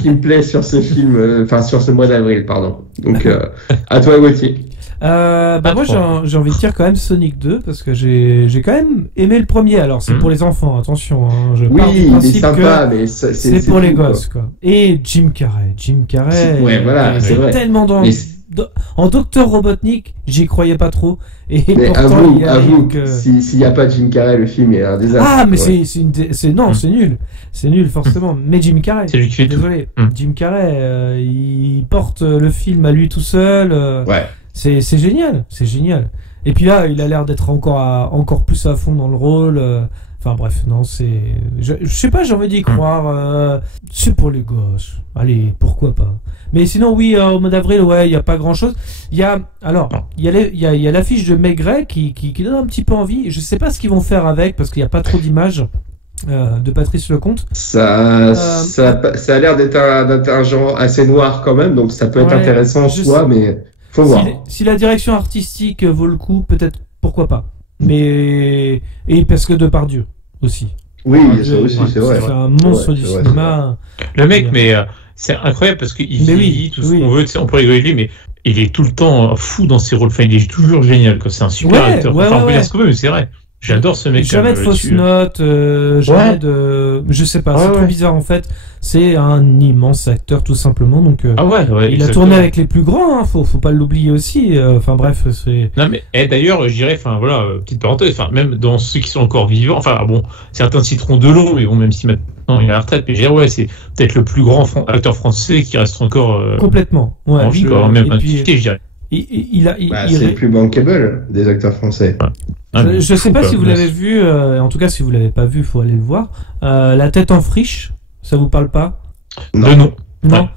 qui me plaît sur ce film, sur ce mois d'avril, pardon. Donc, à toi, Gauthier. Moi j'ai envie de dire quand même Sonic 2 parce que j'ai quand même aimé le premier. Alors c'est pour les enfants, attention, hein. Je pars du principe il est sympa, que mais c'est pour les gosses, quoi. Et Jim Carrey, ouais, voilà, c'est vrai. Tellement en Docteur Robotnik, j'y croyais pas trop. Et mais pourtant, avoue que s'il n'y a pas Jim Carrey, le film est un désastre. Ah, mais c'est nul. C'est nul, forcément. Mais Jim Carrey, c'est lui qui fait désolé. Jim Carrey, il porte le film à lui tout seul. Ouais. C'est génial, c'est génial. Et puis là, il a l'air d'être encore plus à fond dans le rôle. Enfin bref, non, je sais pas, j'ai envie d'y croire. C'est pour les gosses. Allez, pourquoi pas. Mais sinon, oui, au mois d'avril, ouais, il y a pas grand chose. Il y a l'affiche de Maigret qui donne un petit peu envie. Je sais pas ce qu'ils vont faire avec parce qu'il y a pas trop d'images. De Patrice Lecomte. Ça a l'air d'être un genre assez noir quand même, donc ça peut être intéressant en soi, mais faut voir. Si la direction artistique vaut le coup, peut-être, pourquoi pas. Mais et parce que Depardieu aussi. Oui, ça aussi, c'est vrai. C'est un monstre du cinéma. Le mec, mais c'est incroyable parce qu'il vieillit tout ce qu'on veut. On peut rigoler de lui, mais il est tout le temps fou dans ses rôles. Enfin, il est toujours génial. C'est un super acteur. On peut dire ce qu'on veut, mais c'est vrai. J'adore ce mec. Jamais de fausses notes, jamais de... Je sais pas, c'est trop bizarre en fait. C'est un immense acteur tout simplement. Donc, il a tourné avec les plus grands, hein, faut pas l'oublier aussi. Enfin bref, c'est... Non mais d'ailleurs, je dirais, petite parenthèse, même dans ceux qui sont encore vivants, certains citeront Delon, mais bon, même si maintenant il est à la retraite, mais je dirais, c'est peut-être le plus grand acteur français qui reste encore complètement en vie, même identifié, je dirais. C'est le plus bankable des acteurs français. Je sais pas si vous l'avez vu, en tout cas si vous l'avez pas vu, faut aller le voir. La tête en friche, ça vous parle pas? Non. Non.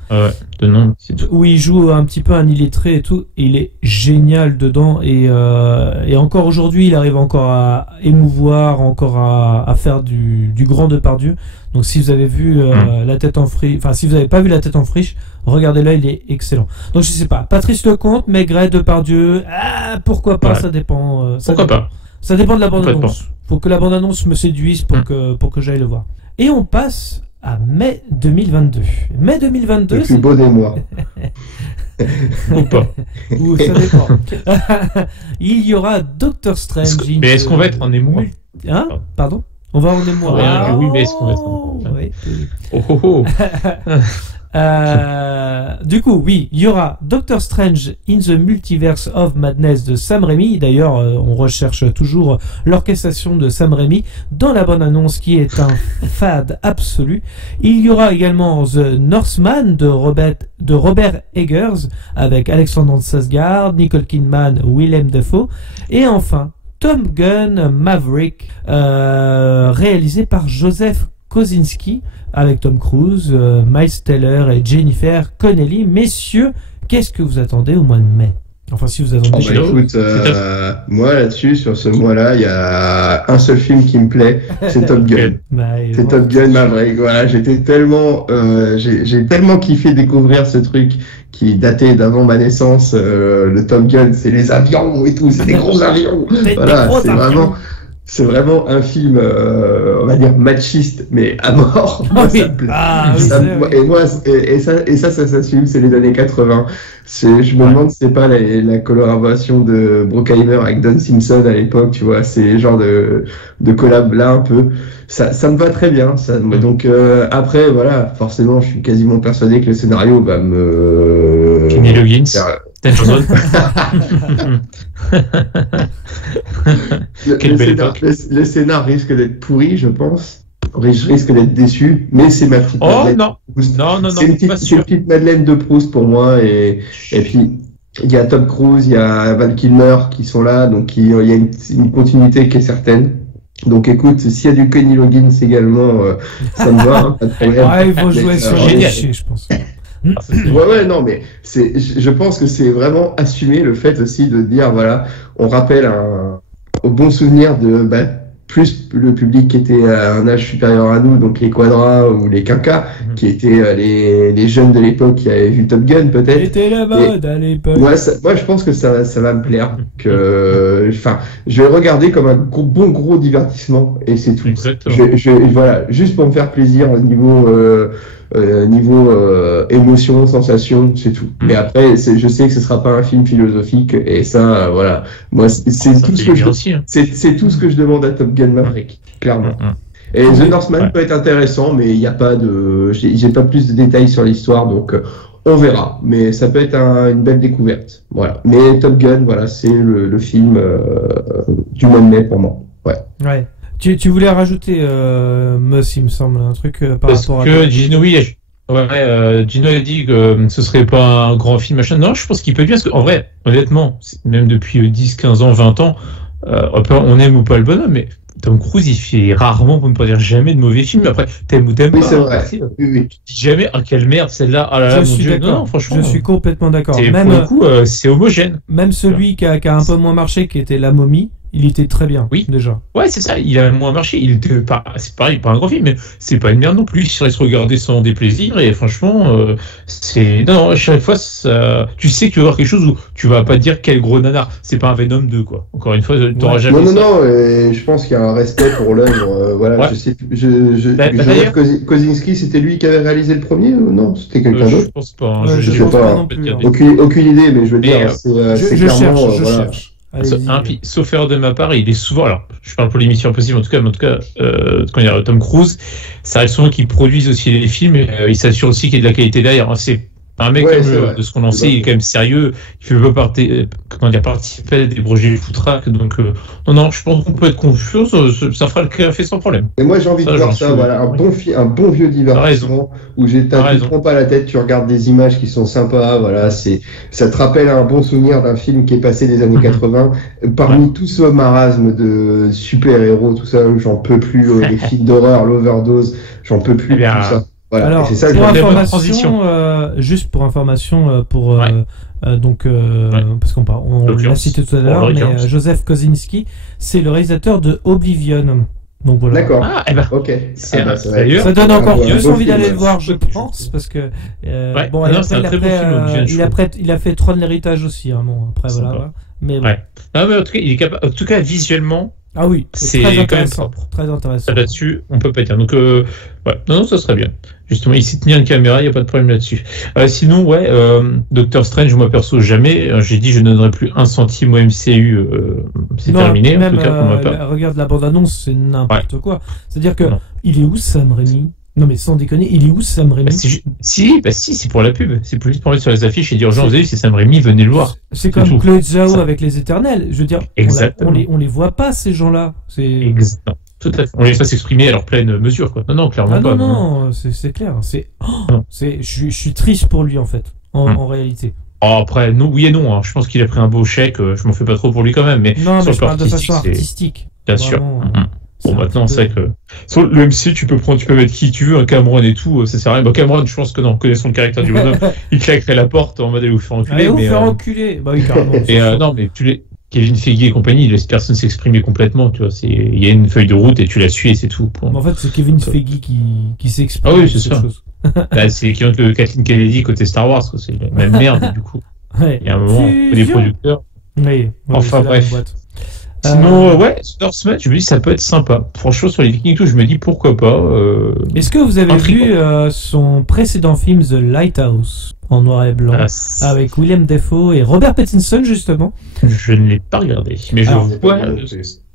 De nom, c'est tout. Où il joue un petit peu un illettré et tout, et il est génial dedans et encore aujourd'hui il arrive encore à émouvoir, encore à faire du grand Depardieu. Donc si vous avez vu La tête en friche, si vous n'avez pas vu La tête en friche, regardez-le, il est excellent. Donc je sais pas, Patrice Lecomte, Maigret, Depardieu, pourquoi pas, ça dépend. Ça dépend de la bande-annonce. Faut que la bande-annonce me séduise pour que j'aille le voir. Et on passe à mai 2022. Mai 2022, le plus beau des mois. Ou pas. Ou ça dépend. Il y aura Doctor Strange. Mais est-ce qu'on va être en émoi? Hein? Pardon? On va en émoi. Oui, mais est-ce qu'on va être en émoi? Du coup, oui, il y aura Doctor Strange in the Multiverse of Madness de Sam Raimi. D'ailleurs, on recherche toujours l'orchestration de Sam Raimi dans la bonne annonce qui est un fade absolu. Il y aura également The Northman de Robert Eggers avec Alexandre Skarsgård, Nicole Kidman, Willem Dafoe. Et enfin, Top Gun Maverick, réalisé par Joseph Kosinski, avec Tom Cruise, Miles Teller et Jennifer Connelly. Messieurs, qu'est-ce que vous attendez au mois de mai? Enfin, si vous attendez... écoute, moi là-dessus, sur ce mois-là, il y a un seul film qui me plaît, c'est Top Gun. C'est Top Gun Maverick. Voilà, j'ai tellement kiffé découvrir ce truc qui datait d'avant ma naissance. Le Top Gun, c'est les avions et tout, c'est des gros avions. Voilà, c'est vraiment... c'est vraiment un film, on va dire machiste, mais à mort. Moi, ça me plaît. Et ça s'assume, c'est les années 80. Je me demande si c'est pas la collaboration de Bruckheimer avec Don Simpson à l'époque, tu vois, c'est genre de collab là un peu. Ça me va très bien. Donc après, voilà, forcément, je suis quasiment persuadé que le scénario va me... Kenny Loggins. Le scénar risque d'être pourri, je pense. Je risque d'être déçu, mais c'est ma petite Madeleine. Non, c'est une petite Madeleine de Proust pour moi. Et puis, il y a Tom Cruise, il y a Val Kilmer qui sont là, donc il y a une continuité qui est certaine. Donc écoute, s'il y a du Kenny Loggins également, ça me va, hein, pas de problème. Il faut jouer sur les clichés, je pense. Ouais, non, mais je pense que c'est vraiment assumer le fait aussi de dire, voilà, on rappelle au bon souvenir de plus le public qui était à un âge supérieur à nous, donc les quadras ou les quinquas, qui étaient les jeunes de l'époque qui avaient vu Top Gun peut-être. C'était la mode à l'époque. Moi, je pense que ça va me plaire. Enfin, je vais le regarder comme un bon gros divertissement et c'est tout. Voilà, juste pour me faire plaisir au niveau émotion, sensation, c'est tout. Mais après, je sais que ce sera pas un film philosophique et ça, voilà. Moi, c'est tout ce que c'est tout ce que je demande à Top Gun Maverick, clairement. Et The Northman peut être intéressant, mais il n'y a pas j'ai pas plus de détails sur l'histoire, donc on verra. Mais ça peut être une belle découverte. Voilà. Mais Top Gun, voilà, c'est le film du mois de mai pour moi. Ouais. Tu voulais rajouter, Mus, il me semble, un truc par rapport à... Parce que Gino, Gino a dit que ce serait pas un grand film, machin. Non, je pense qu'il peut bien, parce qu'en vrai, honnêtement, même depuis 10, 15 ans, 20 ans, on aime ou pas le bonhomme, mais Tom Cruise, il fait rarement, pour ne pas dire jamais, de mauvais films. Après, t'aimes ou t'aimes pas. C'est vrai. Tu dis jamais, quelle merde, celle-là. Ah là là, mon Dieu. Non, franchement. Je suis complètement d'accord. Même, pour le coup, c'est homogène. Même celui qui a un peu moins marché, qui était La Momie, il était très bien. Oui. Déjà. Ouais, c'est ça. Il a moins marché. Il était pas, c'est pareil, pas un grand film, mais c'est pas une merde non plus. Il se reste regarder sans déplaisir. Et franchement, non, à chaque fois, tu sais que tu vas voir quelque chose où tu vas pas dire quel gros nanar. C'est pas un Venom 2, quoi. Encore une fois, t'auras jamais. Non, et je pense qu'il y a un respect pour l'œuvre. Voilà, ouais. Je sais. Joseph Kosinski, c'était lui qui avait réalisé le premier ou non? C'était quelqu'un d'autre? Je pense pas. Je sais pas non plus. Aucune idée, mais je veux dire, c'est clairement. Je cherche. Sauf erreur de ma part, il est souvent, alors je parle pour l'émission Impossible, en tout cas quand il y a Tom Cruise, ça arrive souvent qu'ils produisent aussi les films, et il s'assure aussi qu'il y a de la qualité derrière. C'est un mec de ce qu'on en sait, il est quand même sérieux, il fait pas participer à des projets de foutraque, donc non, je pense qu'on peut être confiant, ça fera le café sans problème. Et moi j'ai envie de voir ça, voilà, un bon vieux divertissement où tu te prends pas la tête, tu regardes des images qui sont sympas, voilà, ça te rappelle un bon souvenir d'un film qui est passé des années 80. Parmi tout ce marasme de super-héros, tout ça, j'en peux plus, les films d'horreur, l'overdose, j'en peux plus, tout ça. Voilà. Alors, c'est ça pour information, juste pour information, parce qu'on l'a cité tout à l'heure, mais Joseph Kosinski, c'est le réalisateur de Oblivion. Donc voilà. D'accord. Ok. Ça donne encore plus envie d'aller le voir, je pense, parce que il a fait Tron l'héritage aussi. Après voilà. Mais bon. Non, mais en tout cas, il est capable. En tout cas, visuellement. Ah oui, c'est quand même propre. Très intéressant. Là-dessus, on peut pas dire. Donc, non, ça serait bien. Justement, il sait tenir une caméra, il n'y a pas de problème là-dessus. Sinon, Doctor Strange, moi perso, jamais. J'ai dit, je ne donnerai plus un centime au MCU. C'est terminé, en tout cas, pour ma part. Regarde la bande-annonce, c'est n'importe quoi. C'est-à-dire que, il est où Sam Raimi? Non mais sans déconner, il est où Sam Raimi? Si, c'est pour la pub. C'est plus pour mettre sur les affiches et dire aux gens, vous avez vu, c'est Sam Raimi, venez le voir. C'est comme Chloé Zhao avec Les Éternels. Je veux dire, on les voit pas ces gens-là. Exactement. Tout à fait. On les fait s'exprimer à leur pleine mesure, quoi. Non, clairement pas. Non, c'est clair. Je suis triste pour lui en fait, en réalité. Après, non, oui et non. Hein. Je pense qu'il a pris un beau chèque. Je m'en fais pas trop pour lui quand même, mais non, mais je parle de façon artistique. Bien sûr. Bon, maintenant, c'est vrai que sur le MC, tu peux mettre qui tu veux, un Cameron et tout, ça sert à rien. Bon, Cameron, je pense que non, connaissant le caractère du bonhomme, il claquerait la porte en mode allez vous faire enculer. Allez vous faire enculer. Bah oui, carrément. Et non, mais Kevin Feige et compagnie, il laisse personne s'exprimer complètement, tu vois. Il y a une feuille de route et tu la suis et c'est tout. En fait, c'est Kevin Feige qui s'exprime. Ah oui, c'est ça. C'est qui que Kathleen Kennedy côté Star Wars, c'est la même merde, du coup. Il y a un moment, des producteurs. Oui, enfin bref. Sinon, Northman, je me dis ça peut être sympa. Franchement, sur les Vikings et tout, je me dis pourquoi pas. Est-ce que vous avez vu son précédent film The Lighthouse en noir et blanc avec Willem Dafoe et Robert Pattinson justement? Je ne l'ai pas regardé, mais je vois.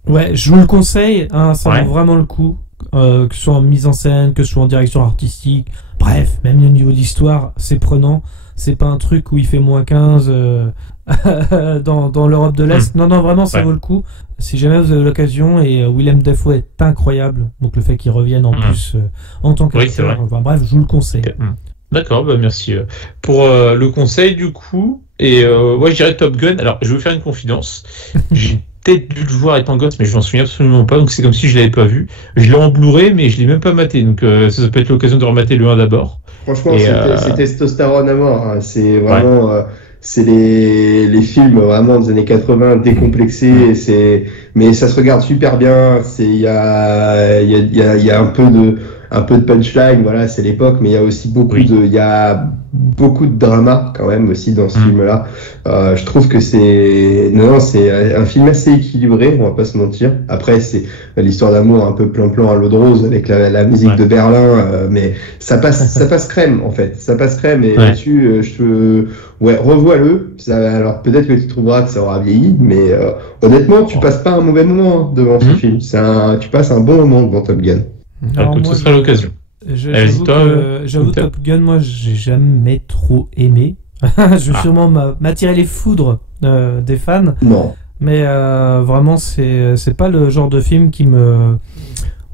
Ouais, je vous le conseille, hein, ça vaut vraiment le coup, que ce soit en mise en scène, que ce soit en direction artistique. Bref, même au niveau de l'histoire, c'est prenant. C'est pas un truc où il fait moins 15 dans l'Europe de l'Est. Non, vraiment, ça vaut le coup. Si jamais vous avez l'occasion, et Willem Dafoe est incroyable. Donc le fait qu'il revienne en plus en tant qu'acteur. Enfin, bref, je vous le conseille. Okay. D'accord, merci pour le conseil du coup. Et je dirais Top Gun. Alors, je vais vous faire une confidence. J'ai peut-être dû le voir étant gosse, mais je m'en souviens absolument pas. Donc c'est comme si je l'avais pas vu. Je l'ai en Blu-ray, mais je l'ai même pas maté. Donc ça peut être l'occasion de remater le 1 d'abord. Franchement, c'est testostérone à mort. Hein. C'est vraiment, c'est les films vraiment des années 80 décomplexés. Mais ça se regarde super bien. Il y a un peu de punchline. Voilà, c'est l'époque, mais il y a aussi beaucoup de drama quand même aussi dans ce film-là. Je trouve que c'est un film assez équilibré, on va pas se mentir. Après, c'est l'histoire d'amour un peu plan à l'eau de rose avec la musique de Berlin, mais ça passe crème en fait. Ça passe crème et là-dessus, revois-le. Alors peut-être que tu trouveras que ça aura vieilli, mais honnêtement, tu passes pas un mauvais moment devant ce film. Tu passes un bon moment devant Top Gun. Alors, ce sera l'occasion. J'avoue, Top Gun, moi, j'ai jamais trop aimé. Je vais sûrement m'attirer les foudres des fans. Non. Mais vraiment, c'est pas le genre de film qui me.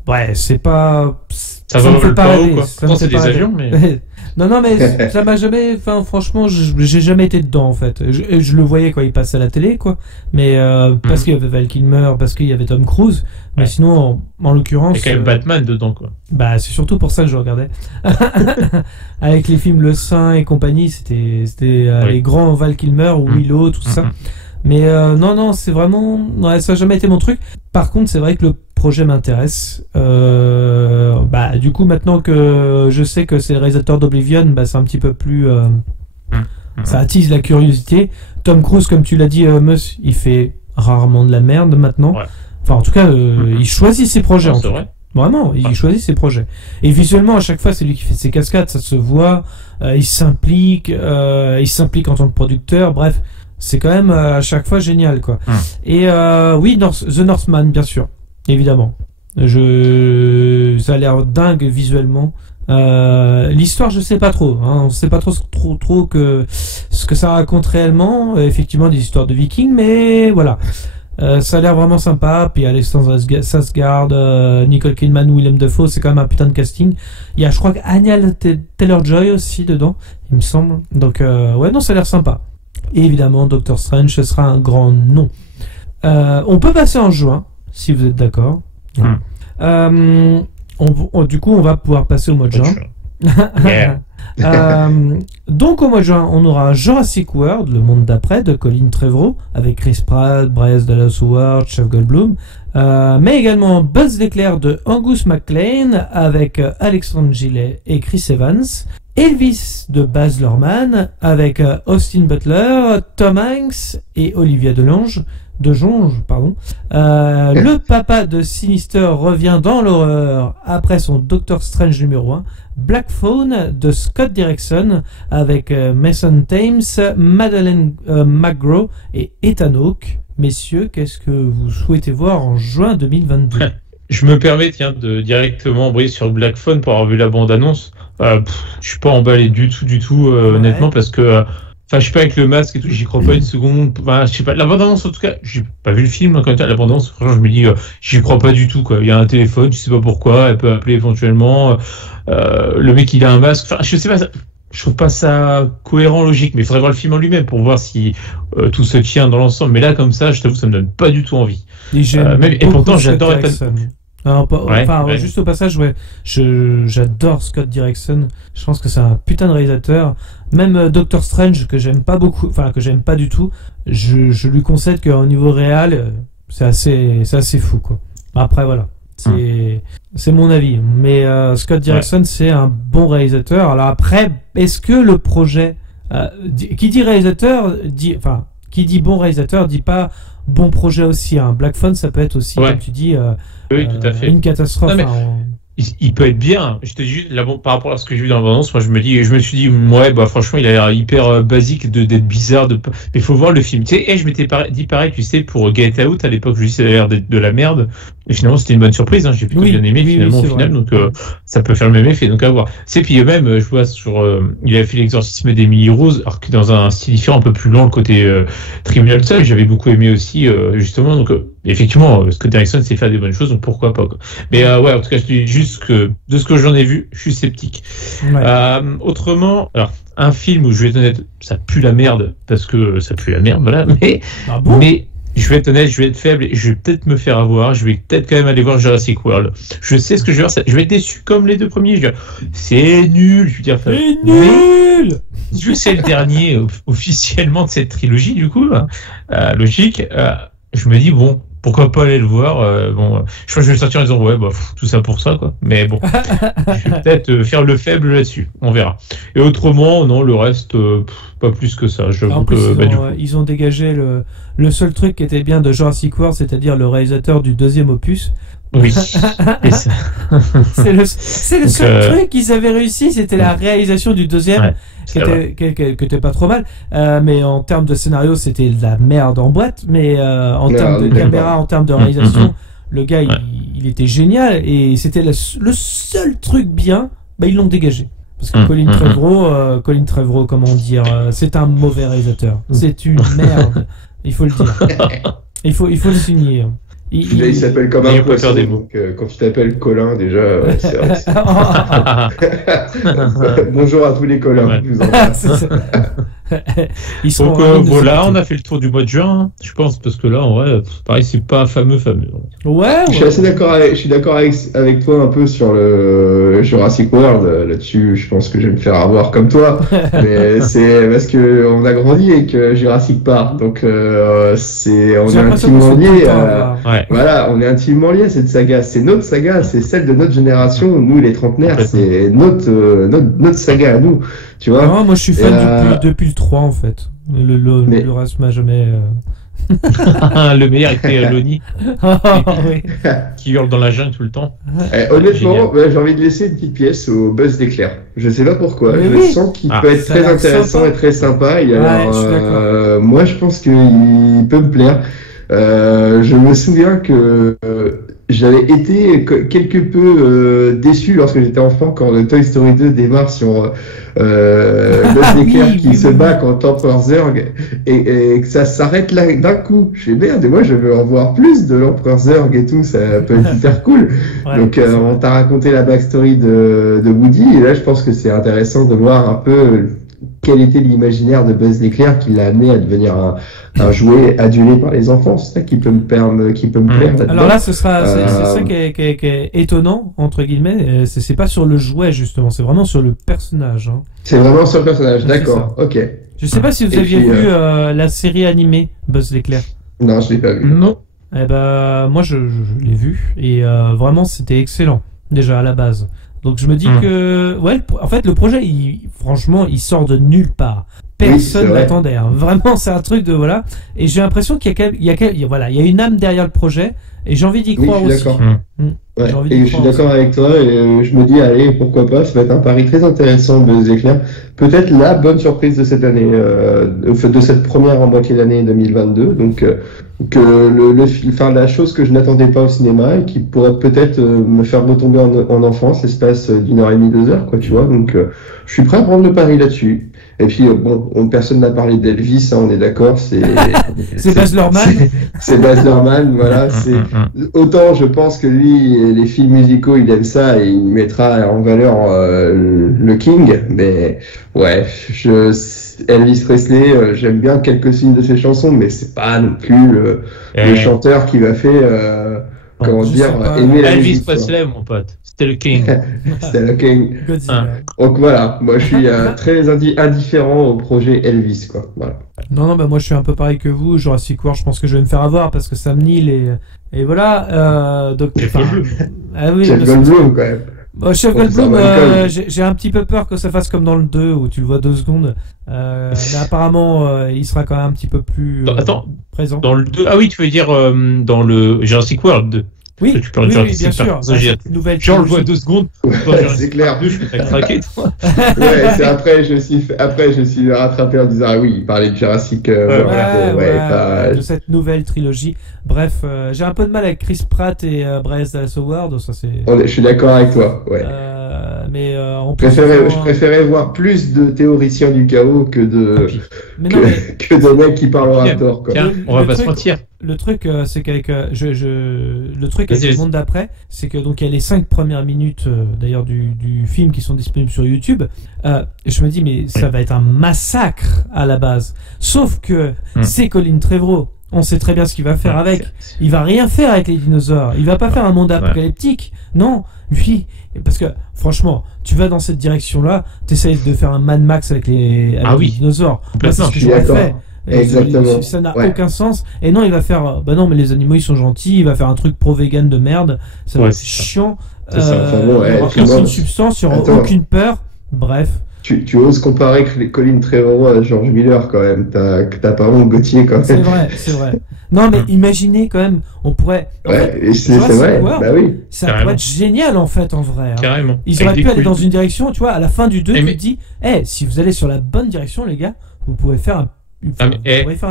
Ouais, c'est pas. Ça me fait pas rêver. C'est des avions, mais. Non, mais ça m'a jamais. Enfin, franchement, j'ai jamais été dedans en fait. Je le voyais quand il passait à la télé, quoi. Mais parce qu'il y avait Val Kilmer, parce qu'il y avait Tom Cruise. Mais sinon, en l'occurrence. Il y a quand même Batman dedans, quoi. Bah, c'est surtout pour ça que je regardais. Avec les films Le Saint et compagnie, c'était les grands Val Kilmer ou Willow, tout ça. Mais non, c'est vraiment. Ouais, ça n'a jamais été mon truc. Par contre, c'est vrai que le projet m'intéresse. Du coup, maintenant que je sais que c'est le réalisateur d'Oblivion, c'est un petit peu plus. Ça attise la curiosité. Tom Cruise, comme tu l'as dit, Mus, il fait rarement de la merde maintenant. Ouais. Enfin, en tout cas, il choisit ses projets. C'est vrai. Vraiment, il choisit ses projets. Et visuellement, à chaque fois, c'est lui qui fait ses cascades, ça se voit. Il s'implique en tant que producteur. Bref, c'est quand même à chaque fois génial, quoi. Et oui, The Northman, bien sûr, évidemment. Ça a l'air dingue visuellement. L'histoire, je sais pas trop. On sait pas trop ce que ça raconte réellement. Effectivement, des histoires de Vikings, mais voilà. Ça a l'air vraiment sympa. Puis Alexandre Skarsgård, Nicole Kidman, Willem Dafoe, c'est quand même un putain de casting. Il y a, je crois, Anya Taylor-Joy aussi dedans, il me semble. Donc non, ça a l'air sympa. Et évidemment, Doctor Strange, ce sera un grand nom. On peut passer en juin, si vous êtes d'accord. Du coup, on va pouvoir passer au mois de juin. Donc au mois de juin, on aura Jurassic World, le monde d'après, de Colin Trevorrow, avec Chris Pratt, Bryce Dallas Howard, Jeff Goldblum, mais également Buzz l'éclair de Angus MacLean avec Alexandre Gillet et Chris Evans, Elvis de Baz Luhrmann avec Austin Butler, Tom Hanks et Olivia DeJonge. Le papa de Sinister revient dans l'horreur après son Doctor Strange numéro 1. Black Phone de Scott Derrickson avec Mason Thames, Madeleine McGraw et Ethan Hawke. Messieurs, qu'est-ce que vous souhaitez voir en juin 2022? Je me permets de directement embrayer sur Black Phone pour avoir vu la bande-annonce. Je suis pas emballé du tout, honnêtement, parce que je sais pas, avec le masque et tout, j'y crois pas une seconde. Je sais pas, la bande-annonce, en tout cas, j'ai pas vu le film, quand même, la bande-annonce, franchement, je me dis, j'y crois pas du tout, quoi. Il y a un téléphone, je sais pas pourquoi, elle peut appeler éventuellement, le mec, il a un masque, je sais pas, je trouve pas ça cohérent, logique, mais il faudrait voir le film en lui-même pour voir si tout se tient dans l'ensemble. Mais là, comme ça, je t'avoue, ça me donne pas du tout envie. Et pourtant, j'adore juste au passage, j'adore Scott Derrickson. Je pense que c'est un putain de réalisateur. Même Doctor Strange, que j'aime pas beaucoup, que j'aime pas du tout, je lui concède qu'au niveau réel, c'est assez fou, quoi. Après, voilà. C'est mon avis. Mais Scott Derrickson, c'est un bon réalisateur. Alors après, est-ce que le projet, qui dit réalisateur, qui dit bon réalisateur dit pas bon projet aussi. Black Phone, ça peut être aussi, comme tu dis, oui, tout à fait. une catastrophe. Non, mais... Il peut être bien. Je te dis, là, bon, par rapport à ce que j'ai vu dans l'annonce, moi, je me suis dit, ouais, bah, franchement, il a l'air hyper basique d'être bizarre. Mais il faut voir le film. Tu sais, je m'étais dit pareil, tu sais, pour Get Out, à l'époque, je disais, ça a l'air d'être de la merde. Et finalement, c'était une bonne surprise, J'ai plutôt bien aimé, finalement, au final. Donc, ça peut faire le même effet. Donc, à voir. Puis, même, je vois il a fait l'exorcisme d'Emily Rose, alors que dans un style différent, un peu plus lent, le côté Tribunal Soul, j'avais beaucoup aimé aussi, justement. Donc, effectivement, Scott Derrickson sait faire des bonnes choses, donc pourquoi pas, quoi. Mais, ouais, en tout cas, je dis juste que de ce que j'en ai vu, je suis sceptique. Ouais. Autrement, alors un film où je vais être honnête, ça pue la merde parce que ça pue la merde, voilà. Mais je vais être honnête, je vais être faible et je vais peut-être me faire avoir. Je vais peut-être quand même aller voir Jurassic World. Je sais ce que je vais voir. Je vais être déçu comme les deux premiers. Je vais dire, c'est nul. Je veux dire, c'est nul. Vu que c'est le dernier officiellement de cette trilogie, du coup, logique. Je me dis bon. Pourquoi pas aller le voir je crois que je vais sortir en disant ouais tout ça pour ça quoi. Mais bon, je vais peut-être faire le faible là-dessus. On verra. Et autrement, non, le reste pas plus que ça. En plus, ils ont dégagé le seul truc qui était bien de Jurassic World, c'est-à-dire le réalisateur du deuxième opus. Oui. C'est le seul truc qu'ils avaient réussi, c'était la réalisation du deuxième, qui était pas trop mal. Mais en termes de scénario, c'était de la merde en boîte. Mais en termes de caméra, en termes de réalisation, le gars, il était génial. Et c'était le seul truc bien, ils l'ont dégagé. Parce que Colin Trevorrow, comment dire, c'est un mauvais réalisateur. C'est une merde. Il faut le dire. Il faut le signer. Il s'appelle comme un poisson, donc quand tu t'appelles Colin, déjà, c'est vrai. Bonjour à tous les Colins. Donc voilà, on a fait le tour du mois de juin, je pense, parce que là, en vrai, pareil, c'est pas fameux. Ouais. Je suis assez d'accord avec toi un peu sur le Jurassic World. Là-dessus, je pense que je vais me faire avoir comme toi. Mais c'est parce que on a grandi avec Jurassic Park, donc on est intimement liés. Voilà, on est intimement liés à cette saga. C'est notre saga, c'est celle de notre génération. Nous, les trentenaires, c'est notre saga à nous. Tu vois. Non, moi, je suis fan depuis le 3 en fait. Le reste m'a jamais. Le meilleur était Lonnie qui hurle dans la jungle tout le temps. Honnêtement, j'ai envie de laisser une petite pièce au Buzz d'éclair. Je sais pas pourquoi. Je sens qu'il peut être très intéressant et très sympa. Moi, je pense qu'il peut me plaire. Je me souviens que j'avais été quelque peu déçu lorsque j'étais enfant quand le Toy Story 2 démarre sur Buzz l'éclair qui se bat contre l'Empereur Zurg et que ça s'arrête là d'un coup. Je fais merde, et moi je veux en voir plus de l'Empereur Zurg et tout, ça peut être hyper cool. Donc on t'a raconté la backstory de Woody et là je pense que c'est intéressant de voir un peu quel était l'imaginaire de Buzz l'éclair qui l'a amené à devenir un jouet adulé par les enfants. C'est ça qui peut me plaire. Alors là, c'est ça qui est étonnant entre guillemets. C'est pas sur le jouet justement, c'est vraiment sur le personnage. C'est vraiment sur le personnage, d'accord. Ok. Je sais pas si vous aviez vu la série animée Buzz l'éclair. Non, je l'ai pas vu. Non. Eh ben, moi je l'ai vu et vraiment c'était excellent déjà à la base. Donc je me dis que en fait le projet franchement il sort de nulle part. Personne l'attendait. Vraiment c'est un truc de voilà. Et j'ai l'impression qu'il y a une âme derrière le projet et j'ai envie d'y croire aussi. Je suis d'accord avec toi et je me dis allez pourquoi pas, ça va être un pari très intéressant Buzz l'éclair. Peut-être la bonne surprise de cette année, de cette première moitié d'année 2022. Donc la chose que je n'attendais pas au cinéma et qui pourrait peut-être me faire retomber en enfance l'espace d'1h30, 2h quoi, tu vois. Donc je suis prêt à prendre le pari là-dessus. Et puis personne n'a parlé d'Elvis, on est d'accord, c'est Baz Luhrmann. C'est Baz Luhrmann, voilà. Autant je pense que lui, les films musicaux, il aime ça et il mettra en valeur le King, mais Elvis Presley, j'aime bien quelques-unes de ses chansons, mais c'est pas non plus le chanteur qui va faire aimer la Elvis musique. Presley, mon pote. C'était le King. C'était le King. Donc voilà, moi je suis très indifférent au projet Elvis, quoi. Voilà. Non, moi je suis un peu pareil que vous. Jurassic World, je pense que je vais me faire avoir parce que Sam Neill et voilà. Donc, Jeff Goldblum quand même. Chef Goldblum, j'ai un petit peu peur que ça fasse comme dans le 2 où tu le vois 2 secondes. Mais apparemment, il sera quand même un petit peu plus présent. Dans le 2, ah oui, tu veux dire dans le Jurassic World 2. Oui, bien sûr. Genre, le vois 2 secondes. C'est clair. Je vais craquer, toi. Ouais, c'est après, je suis rattrapé en disant, ah oui, il parlait de Jurassic de cette nouvelle trilogie. Bref, j'ai un peu de mal avec Chris Pratt et Bryce Dallas Howard. Ça, je suis d'accord avec toi, ouais. Je préférais voir plus de théoriciens du chaos que de mecs qui parlent au Raptor, quoi. Tiens, on va pas se mentir. Le truc, c'est qu'avec le truc avec le monde d'après, c'est que donc il y a les 5 premières minutes d'ailleurs du film qui sont disponibles sur YouTube. Je me dis mais ça va être un massacre à la base. Sauf que c'est Colin Trevorrow. On sait très bien ce qu'il va faire avec. Il va rien faire avec les dinosaures. Il va pas faire un monde apocalyptique. Non, lui, parce que franchement, tu vas dans cette direction-là, t'essayes de faire un Mad Max avec les dinosaures. C'est ce que j'aurais fait. Exactement. Ça n'a aucun sens. Et non, il va faire. Bah non, mais les animaux ils sont gentils. Il va faire un truc pro-vegan de merde. Ça va être chiant. Aucune substance, il n'y aura aucune peur. Bref. Tu oses comparer Colin Trevorrow à George Miller quand même. T'as pas honte Gauthier quand même. C'est vrai. Non, mais imaginez quand même, on pourrait. C'est vrai. Bah oui. Ça pourrait être génial en fait, en vrai. Carrément. Ils auraient pu aller dans une direction, tu vois, à la fin du 2, tu te dis, si vous allez sur la bonne direction, les gars, vous pouvez faire un.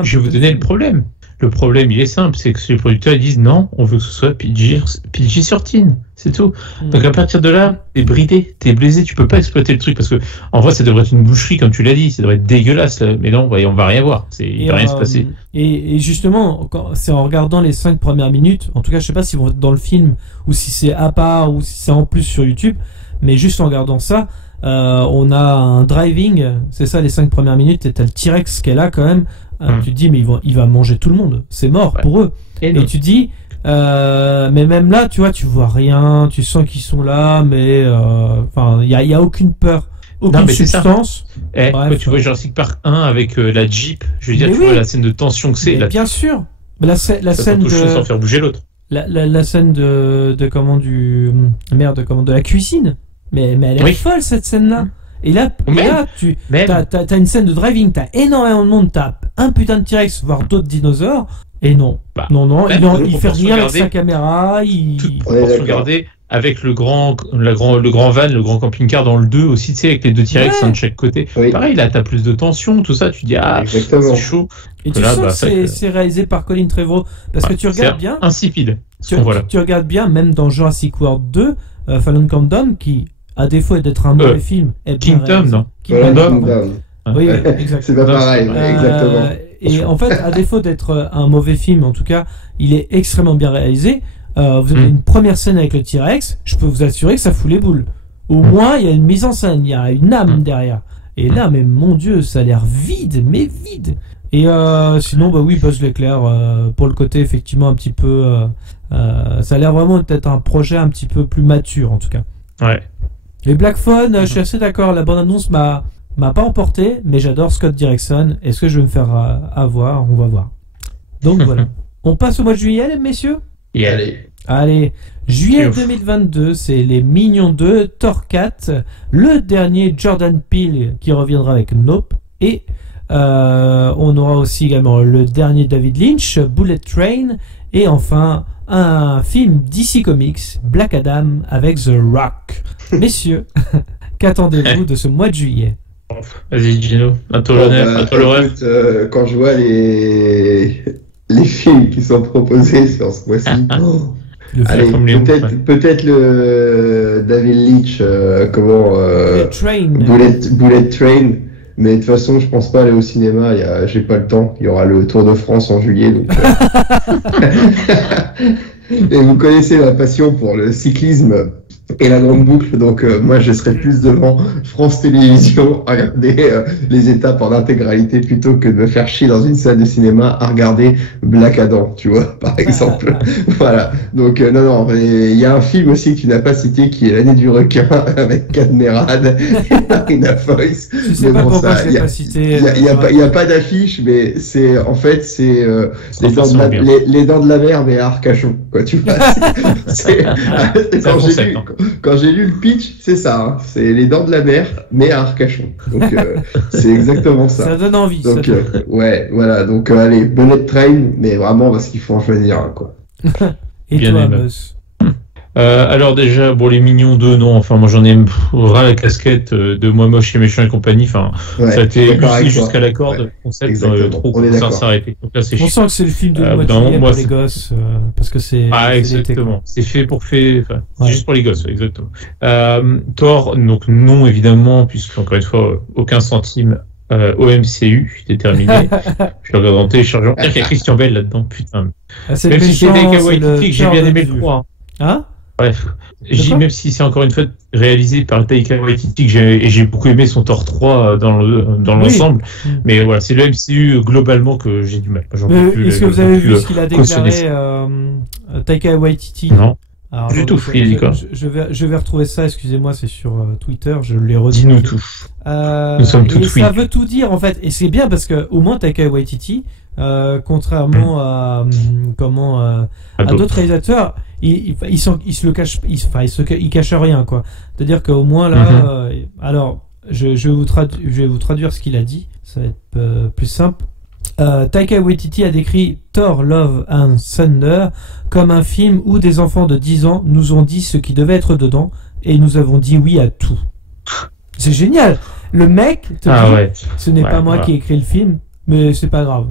Je vais vous donner le problème. Le problème, il est simple, c'est que les producteurs ils disent non, on veut que ce soit PG-13, c'est tout. Donc à partir de là, t'es bridé, t'es blessé, tu peux pas exploiter le truc parce que en vrai, ça devrait être une boucherie comme tu l'as dit, ça devrait être dégueulasse. Là. Mais non, on va rien voir, il va rien se passer. Et justement, c'est en regardant les 5 premières minutes, en tout cas, je sais pas si vont être dans le film ou si c'est à part ou si c'est en plus sur YouTube, mais juste en regardant ça. On a un driving, c'est ça les 5 premières minutes, et t'as le T-Rex qui est là quand même. Tu te dis mais il va manger tout le monde, c'est mort pour eux. Et tu te dis mais même là tu vois rien, tu sens qu'ils sont là, mais enfin il y a aucune peur, aucune substance. Quand tu vois Jurassic Park 1 avec la Jeep, je veux dire tu vois la scène de tension que c'est. Bien sûr, la scène de sans faire bouger l'autre. La scène de la cuisine. Mais elle est folle cette scène-là. Et là, t'as une scène de driving, t'as énormément de monde, t'as un putain de T-Rex, voire d'autres dinosaures. Et non, il fait rien avec sa caméra. Toute proportion gardée avec le grand van, le grand camping-car dans le 2 aussi, tu sais, avec les 2 T-Rex de chaque côté. Oui. Pareil, là, t'as plus de tension, tout ça, tu dis c'est chaud. Et tu sens que c'est réalisé par Colin Trevorrow parce que tu regardes bien. Insipide. Tu regardes bien, même dans Jurassic World 2, Fallen Kingdom qui à défaut d'être un mauvais film, Kingdom, non Kingdom. Oui, exactement. C'est pas pareil, exactement. Et en fait, à défaut d'être un mauvais film, en tout cas, il est extrêmement bien réalisé. Vous avez une première scène avec le T-Rex, je peux vous assurer que ça fout les boules. Au moins, il y a une mise en scène, il y a une âme derrière. Et là, mais mon Dieu, ça a l'air vide, mais vide. Et sinon, Buzz l'éclair, pour le côté effectivement un petit peu... ça a l'air vraiment peut-être un projet un petit peu plus mature, en tout cas. Ouais. Les Black Phone, je suis assez d'accord, la bande-annonce m'a pas emporté, mais j'adore Scott Derrickson. Est-ce que je vais me faire avoir? On va voir. Donc voilà. On passe au mois de juillet, messieurs? Allez. Juillet 2022, c'est Les Mignons 2, Thor 4, le dernier Jordan Peele qui reviendra avec Nope, et on aura aussi également le dernier David Lynch, Bullet Train, et enfin un film DC Comics, Black Adam avec The Rock. Messieurs, qu'attendez-vous de ce mois de juillet? Vas-y Gino, à toi l'honneur. Quand je vois les films qui sont proposés sur ce mois-ci, peut-être le David Lynch, Bullet Train. Mais de toute façon, je pense pas aller au cinéma. J'ai pas le temps. Il y aura le Tour de France en juillet. Donc, et vous connaissez ma passion pour le cyclisme et la grande boucle, donc moi je serais plus devant France Télévisions à regarder les étapes en intégralité plutôt que de me faire chier dans une salle de cinéma à regarder Black Adam, tu vois, par exemple. Voilà, donc non, il y a un film aussi que tu n'as pas cité qui est L'année du requin avec Cadmerade et Marina Foïs. Je sais pas pourquoi je l'ai pas cité. Il y a pas d'affiche, mais c'est en fait les dents de la mer mais à Arcachon, quoi, tu vois. quand j'ai lu le pitch, c'est ça. Hein. C'est les Dents de la Mer, mais à Arcachon. Donc, c'est exactement ça. Ça donne envie. Donc, ouais, voilà. Donc, allez, Bullet Train, mais vraiment parce qu'il faut en choisir un, quoi. Et bien toi, Boss? Alors déjà, bon, les Mignons 2, non, enfin moi j'en ai ras la casquette de Moi Moche et Méchant et compagnie, enfin ça a été usé jusqu'à la corde, concept trop ça s'arrêter. Donc là c'est on sent que c'est le film de moitié pour les gosses, parce que c'est... Ah exactement, c'est fait pour c'est juste pour les gosses, exactement. Thor, donc non évidemment, puisque encore une fois, aucun centime au MCU, c'est terminé. Je regarde en téléchargeant. Il y a Christian Bale là-dedans, putain. Même si c'est Taika Waititi, que j'ai bien aimé le 3. Hein? Bref, même si c'est encore une fois réalisé par Taika Waititi, et j'ai beaucoup aimé son Thor 3 dans l'ensemble, mais voilà, c'est le MCU globalement que j'ai du mal. Est-ce que vous avez vu ce qu'il a déclaré Taika Waititi? Non. Alors, du tout, il dit quoi? Je vais retrouver ça, excusez-moi, c'est sur Twitter, je l'ai redit. Dis-nous tout. Nous sommes tout ça veut tout dire en fait, et c'est bien parce que au moins Taika Waititi, contrairement à d'autres réalisateurs, il se le cache, il cache rien quoi. C'est-à-dire qu'au moins là, alors je vais vous traduire ce qu'il a dit, ça va être plus simple. Taika Waititi a décrit Thor Love and Thunder comme un film où des enfants de 10 ans nous ont dit ce qui devait être dedans et nous avons dit oui à tout. C'est génial. Le mec te dit, ce n'est pas moi qui ai écrit le film, mais c'est pas grave.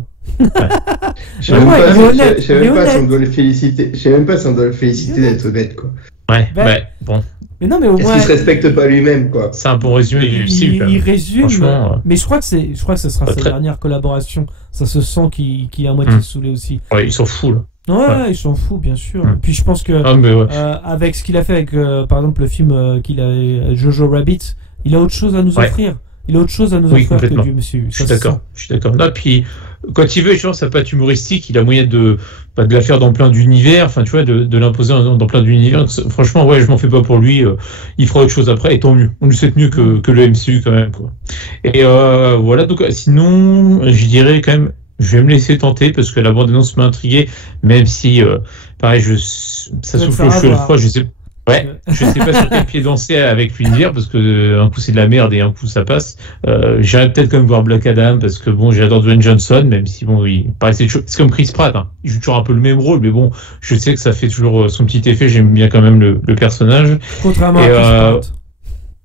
Je sais même pas si on doit le féliciter. Je sais même pas si on doit le féliciter d'être honnête quoi. Bon. Mais non, mais au moins. Est-ce qu'il se respecte pas lui-même quoi. C'est un bon résumé du film. Il résume. Mais je crois que ce sera sa dernière collaboration. Ça se sent qu'il est à moitié saoulé aussi. Ouais, il s'en fout là. Ouais, il s'en fout bien sûr. Puis je pense que avec ce qu'il a fait avec par exemple le film qu'il a Jojo Rabbit, il a autre chose à nous offrir. Il a autre chose à nous offrir que du MCU. Je suis d'accord. Là, puis quand il veut, je pense, ça peut être humoristique. Il a moyen de la faire dans plein d'univers. Enfin, tu vois, de l'imposer dans plein d'univers. Franchement, ouais, je m'en fais pas pour lui. Il fera autre chose après, et tant mieux. On lui souhaite mieux que le MCU quand même, quoi. Et voilà. Donc, sinon, je dirais quand même, je vais me laisser tenter parce que la bande-annonce m'a intrigué, même si, pareil, ça souffle au cheveu le froid. Je sais pas sur quel pied danser avec l'univers parce que un coup c'est de la merde et un coup ça passe. J'irais peut-être quand même voir Black Adam parce que bon, j'adore Dwayne Johnson, même si bon, il paraissait c'est comme Chris Pratt, hein. Il joue toujours un peu le même rôle, mais bon, je sais que ça fait toujours son petit effet. J'aime bien quand même le personnage. Contrairement à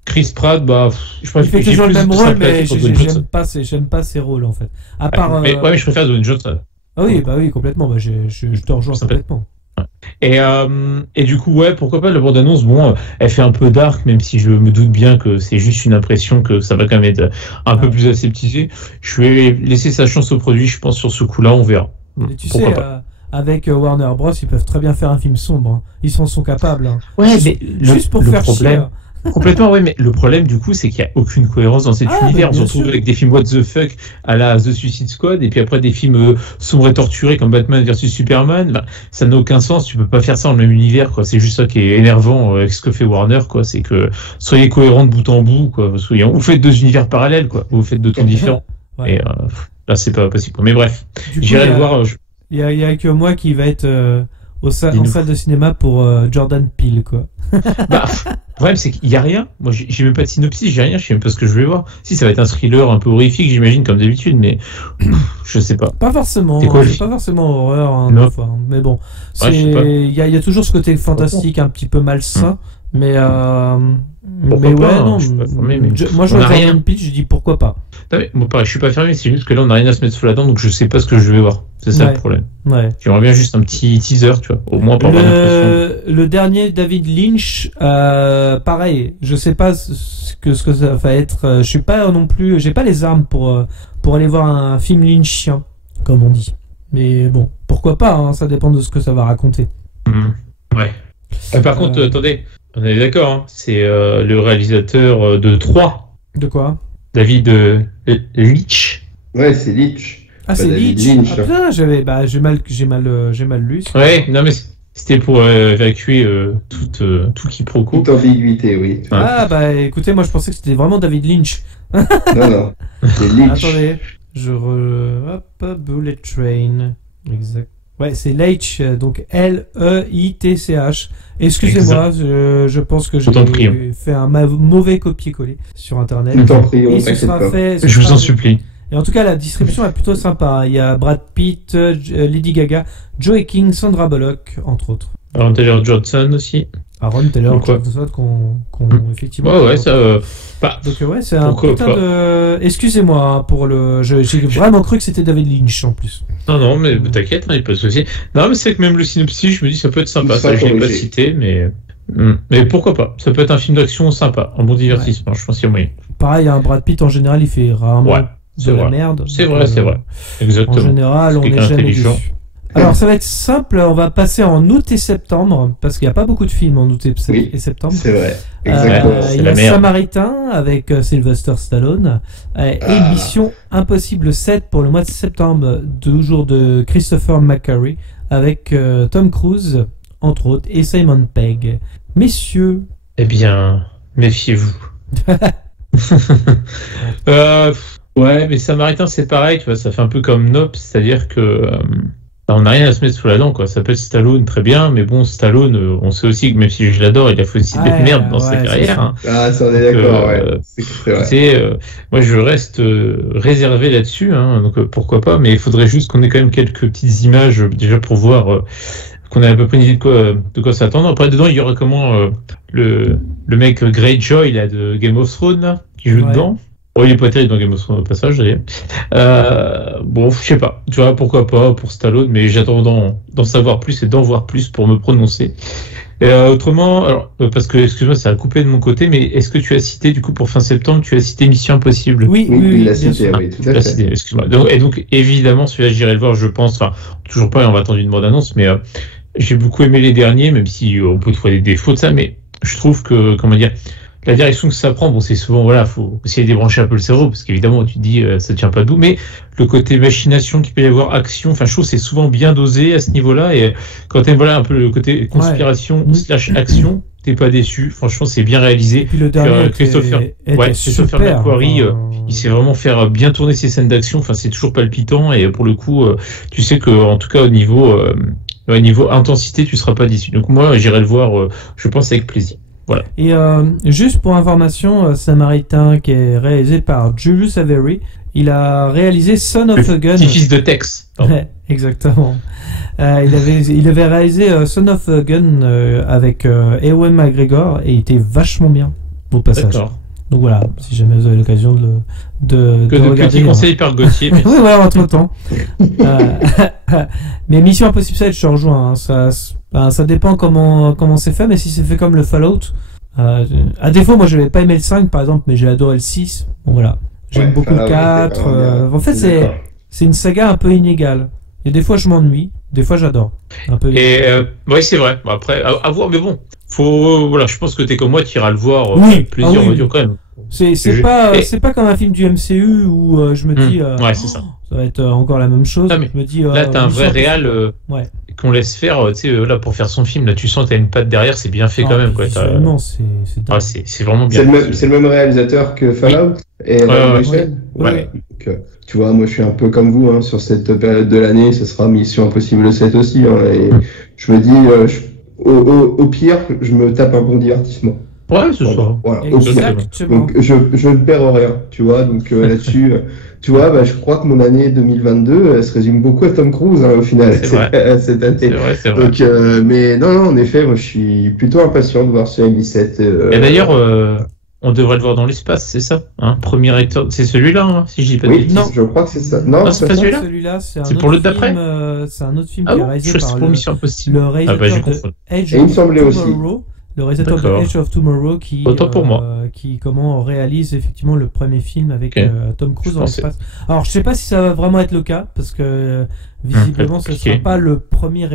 Chris Pratt, je pense il fait toujours le même rôle, mais j'aime pas ses rôles en fait. À part. Mais je préfère Dwayne Johnson. Ah oui, complètement. Je te rejoins complètement. Et du coup, pourquoi pas la bande-annonce, bon, elle fait un peu dark, même si je me doute bien que c'est juste une impression que ça va quand même être un peu plus aseptisé. Je vais laisser sa chance au produit, je pense, sur ce coup-là, on verra. Mais tu sais, avec Warner Bros, ils peuvent très bien faire un film sombre. Hein. Ils en sont capables. Hein. Ouais, mais juste pour faire chier. Complètement, mais le problème du coup c'est qu'il n'y a aucune cohérence dans cet univers. On se retrouve avec des films what the fuck à la The Suicide Squad et puis après des films sombres et torturés comme Batman vs Superman. Ça n'a aucun sens, tu peux pas faire ça dans le même univers quoi. C'est juste ça qui est énervant avec ce que fait Warner quoi. C'est que soyez cohérents de bout en bout quoi. Vous faites deux univers parallèles quoi. Vous faites deux temps différents. Et là c'est pas possible. Mais bref, j'irai le voir. Il y a que moi qui va être en salle de cinéma pour Jordan Peele quoi. Le problème c'est qu'il y a rien. Moi j'ai même pas de synopsis, j'ai rien, je sais même pas ce que je vais voir. Si ça va être un thriller un peu horrifique j'imagine comme d'habitude, mais je sais pas. Pas forcément. C'est pas forcément horreur mais bon, il y a toujours ce côté fantastique un petit peu malsain, mais moi je vois Jordan Peele, je dis pourquoi pas. Moi pareil, je suis pas fermé, c'est juste que là on n'a rien à se mettre sous la dent donc je sais pas ce que je vais voir. C'est ça le problème. J'aimerais bien juste un petit teaser, tu vois, au moins pour avoir l'impression. Le dernier David Lynch, pareil, je sais pas ce que ça va être. Je suis pas non plus, j'ai pas les armes pour aller voir un film lynchien, comme on dit. Mais bon, pourquoi pas, hein, ça dépend de ce que ça va raconter. Par contre, attendez, on est d'accord, hein, c'est le réalisateur de 3. De quoi? David Leitch. Ouais, c'est Leitch. Ah, c'est Leitch. Ah putain, j'ai mal lu. Ouais, non mais c'était pour évacuer tout quiproquo. Toute ambiguïté, oui. Ah écoutez, moi je pensais que c'était vraiment David Lynch. Non, c'est Leitch. Attendez, Bullet Train. Exact. Ouais, c'est Leitch, donc Leitch. Excusez-moi, je pense que j'ai fait un mauvais copier-coller sur Internet. Je t'en prie, on s'inquiète pas. Je vous en supplie. Et en tout cas, la distribution est plutôt sympa. Il y a Brad Pitt, Lady Gaga, Joey King, Sandra Bullock, entre autres. Aaron Taylor-Johnson aussi. Aaron Taylor-Johnson qu'on effectivement... Ouais, ça... Donc ouais, c'est un putain de... Excusez-moi pour le... J'ai vraiment cru que c'était David Lynch en plus. Non, mais t'inquiète, il n'y a pas de souci. Non, mais c'est que même le synopsis, je me dis ça peut être sympa. Ça, je l'ai pas cité, mais pourquoi pas. Ça peut être un film d'action sympa, un bon divertissement, je pense qu'il y a moyen. Pareil, un Brad Pitt en général, il fait rarement de la merde. C'est vrai. Exactement. En général, on est jamais déçu. Alors ça va être simple, on va passer en août et septembre, parce qu'il n'y a pas beaucoup de films en août et septembre. C'est vrai, exactement. Il y a Samaritain avec Sylvester Stallone, et Mission Impossible 7 pour le mois de septembre, toujours de Christopher McQuarrie, avec Tom Cruise, entre autres, et Simon Pegg. Messieurs... Eh bien, méfiez-vous. Ouais, mais Samaritain, c'est pareil, tu vois, ça fait un peu comme Nope, c'est-à-dire que... on n'a rien à se mettre sous la dent, quoi. Ça peut être Stallone, très bien, mais bon, Stallone, on sait aussi que même si je l'adore, il a fait aussi des merdes dans sa carrière. Hein. Ah, ça, on est d'accord, c'est vrai. Moi, je reste réservé là-dessus, hein, donc pourquoi pas, mais il faudrait juste qu'on ait quand même quelques petites images, déjà pour voir qu'on ait à peu près une idée de quoi s'attendre. Après, dedans, il y aura comment le mec Greyjoy, là, de Game of Thrones, là, qui joue dedans. Oh, il est pas terrible dans Game of Thrones au passage, d'ailleurs. Bon, je sais pas. Tu vois, pourquoi pas pour Stallone, mais j'attends d'en savoir plus et d'en voir plus pour me prononcer. Autrement, alors, parce que, excuse-moi, ça a coupé de mon côté, mais est-ce que tu as cité, du coup, pour fin septembre, tu as cité Mission Impossible? Oui, il l'a cité, oui, tout à fait. Excuse-moi. Donc, évidemment, celui-là, j'irai le voir, je pense. Enfin, toujours pas, on va attendre une bande-annonce, mais j'ai beaucoup aimé les derniers, même si on peut trouver des défauts de ça, mais je trouve que, comment dire, la direction que ça prend, bon, c'est souvent, voilà, faut essayer de débrancher un peu le cerveau, parce qu'évidemment, tu te dis, ça tient pas debout, mais le côté machination qu'il peut y avoir, action, enfin, je trouve que c'est souvent bien dosé à ce niveau-là, et quand t'aimes, voilà, un peu le côté conspiration / action, t'es pas déçu, franchement, c'est bien réalisé. Et puis le dernier, Christopher McQuarrie, il sait vraiment faire bien tourner ses scènes d'action, enfin, c'est toujours palpitant, et pour le coup, tu sais que, en tout cas, au niveau intensité, tu seras pas déçu. Donc, moi, j'irai le voir, je pense, avec plaisir. Voilà. Et juste pour information, Samaritain, qui est réalisé par Julius Avery, il a réalisé Son of a Gun. Petit-fils de Tex. Ouais, exactement. Il avait réalisé Son of a Gun avec Ewan McGregor et il était vachement bien au passage. D'accord. Donc voilà, si jamais vous avez l'occasion de regarder. Petit conseil par Gauthier. Oui, voilà, entre temps. Mais Mission Impossible 7, je te rejoins. Hein, ça dépend comment c'est fait, mais si c'est fait comme le Fallout, à défaut, moi je n'avais pas aimé le 5 par exemple, mais j'ai adoré le 6. Bon voilà, j'aime beaucoup le 4. En fait, c'est une saga un peu inégale. Et des fois je m'ennuie, des fois j'adore. Oui, c'est vrai. Bon, après, à voir, mais bon. Voilà, je pense que t'es comme moi, tu iras le voir. Plaisir, on va dire quand même. C'est pas comme un film du MCU où je me dis. Ouais, c'est ça. Ça va être encore la même chose. Mais je me dis, là, t'as un vrai réal qu'on laisse faire, tu sais, là, pour faire son film. Là, tu sens que t'as une patte derrière, c'est bien fait quand même. Quoi. Visuellement, c'est vraiment bien. C'est le même réalisateur que Fallout et Ouais. Donc, tu vois, moi, je suis un peu comme vous, hein, sur cette période de l'année, ce sera Mission Impossible 7 aussi. Hein, et je me dis, au pire, je me tape un bon divertissement. Ouais, c'est ça. Voilà, au pire. Donc, je ne perds rien, tu vois. Donc, là-dessus, tu vois, je crois que mon année 2022, elle se résume beaucoup à Tom Cruise, hein, au final, cette année. C'est vrai. Donc, mais non, en effet, moi, je suis plutôt impatient de voir ce M17. Et d'ailleurs, on devrait le voir dans l'espace, c'est ça, hein, premier acteur, c'est celui-là, hein, si je dis pas de bêtises. Non, je crois que c'est ça. Non, c'est pas celui-là. C'est pour l'autre d'après. C'est un autre film qui est réalisé par Mission Impossible. le réalisateur de Edge of Tomorrow. Le réalisateur de Edge of Tomorrow qui réalise effectivement le premier film avec Tom Cruise dans l'espace. Alors je sais pas si ça va vraiment être le cas parce que visiblement ce ne sera pas le premier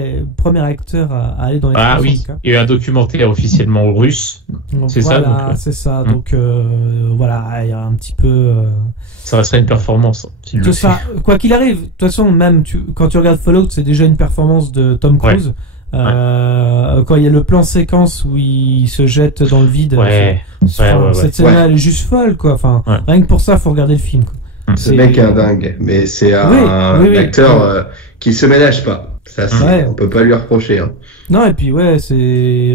acteur à aller dans l'espace. Ah oui, il y a eu un documentaire officiellement russe. C'est ça. Voilà, c'est ça. Donc voilà, il y a un petit peu. Ça restera une performance. Quoi qu'il arrive, de toute façon, même quand tu regardes Fallout, c'est déjà une performance de Tom Cruise. Quand il y a le plan séquence où il se jette dans le vide, cette scène-là elle est juste folle, quoi. Enfin, rien que pour ça, faut regarder le film, quoi. Ce mec est un dingue, mais c'est un acteur qui se ménage pas. Ça, on peut pas lui reprocher. Hein. Non, et puis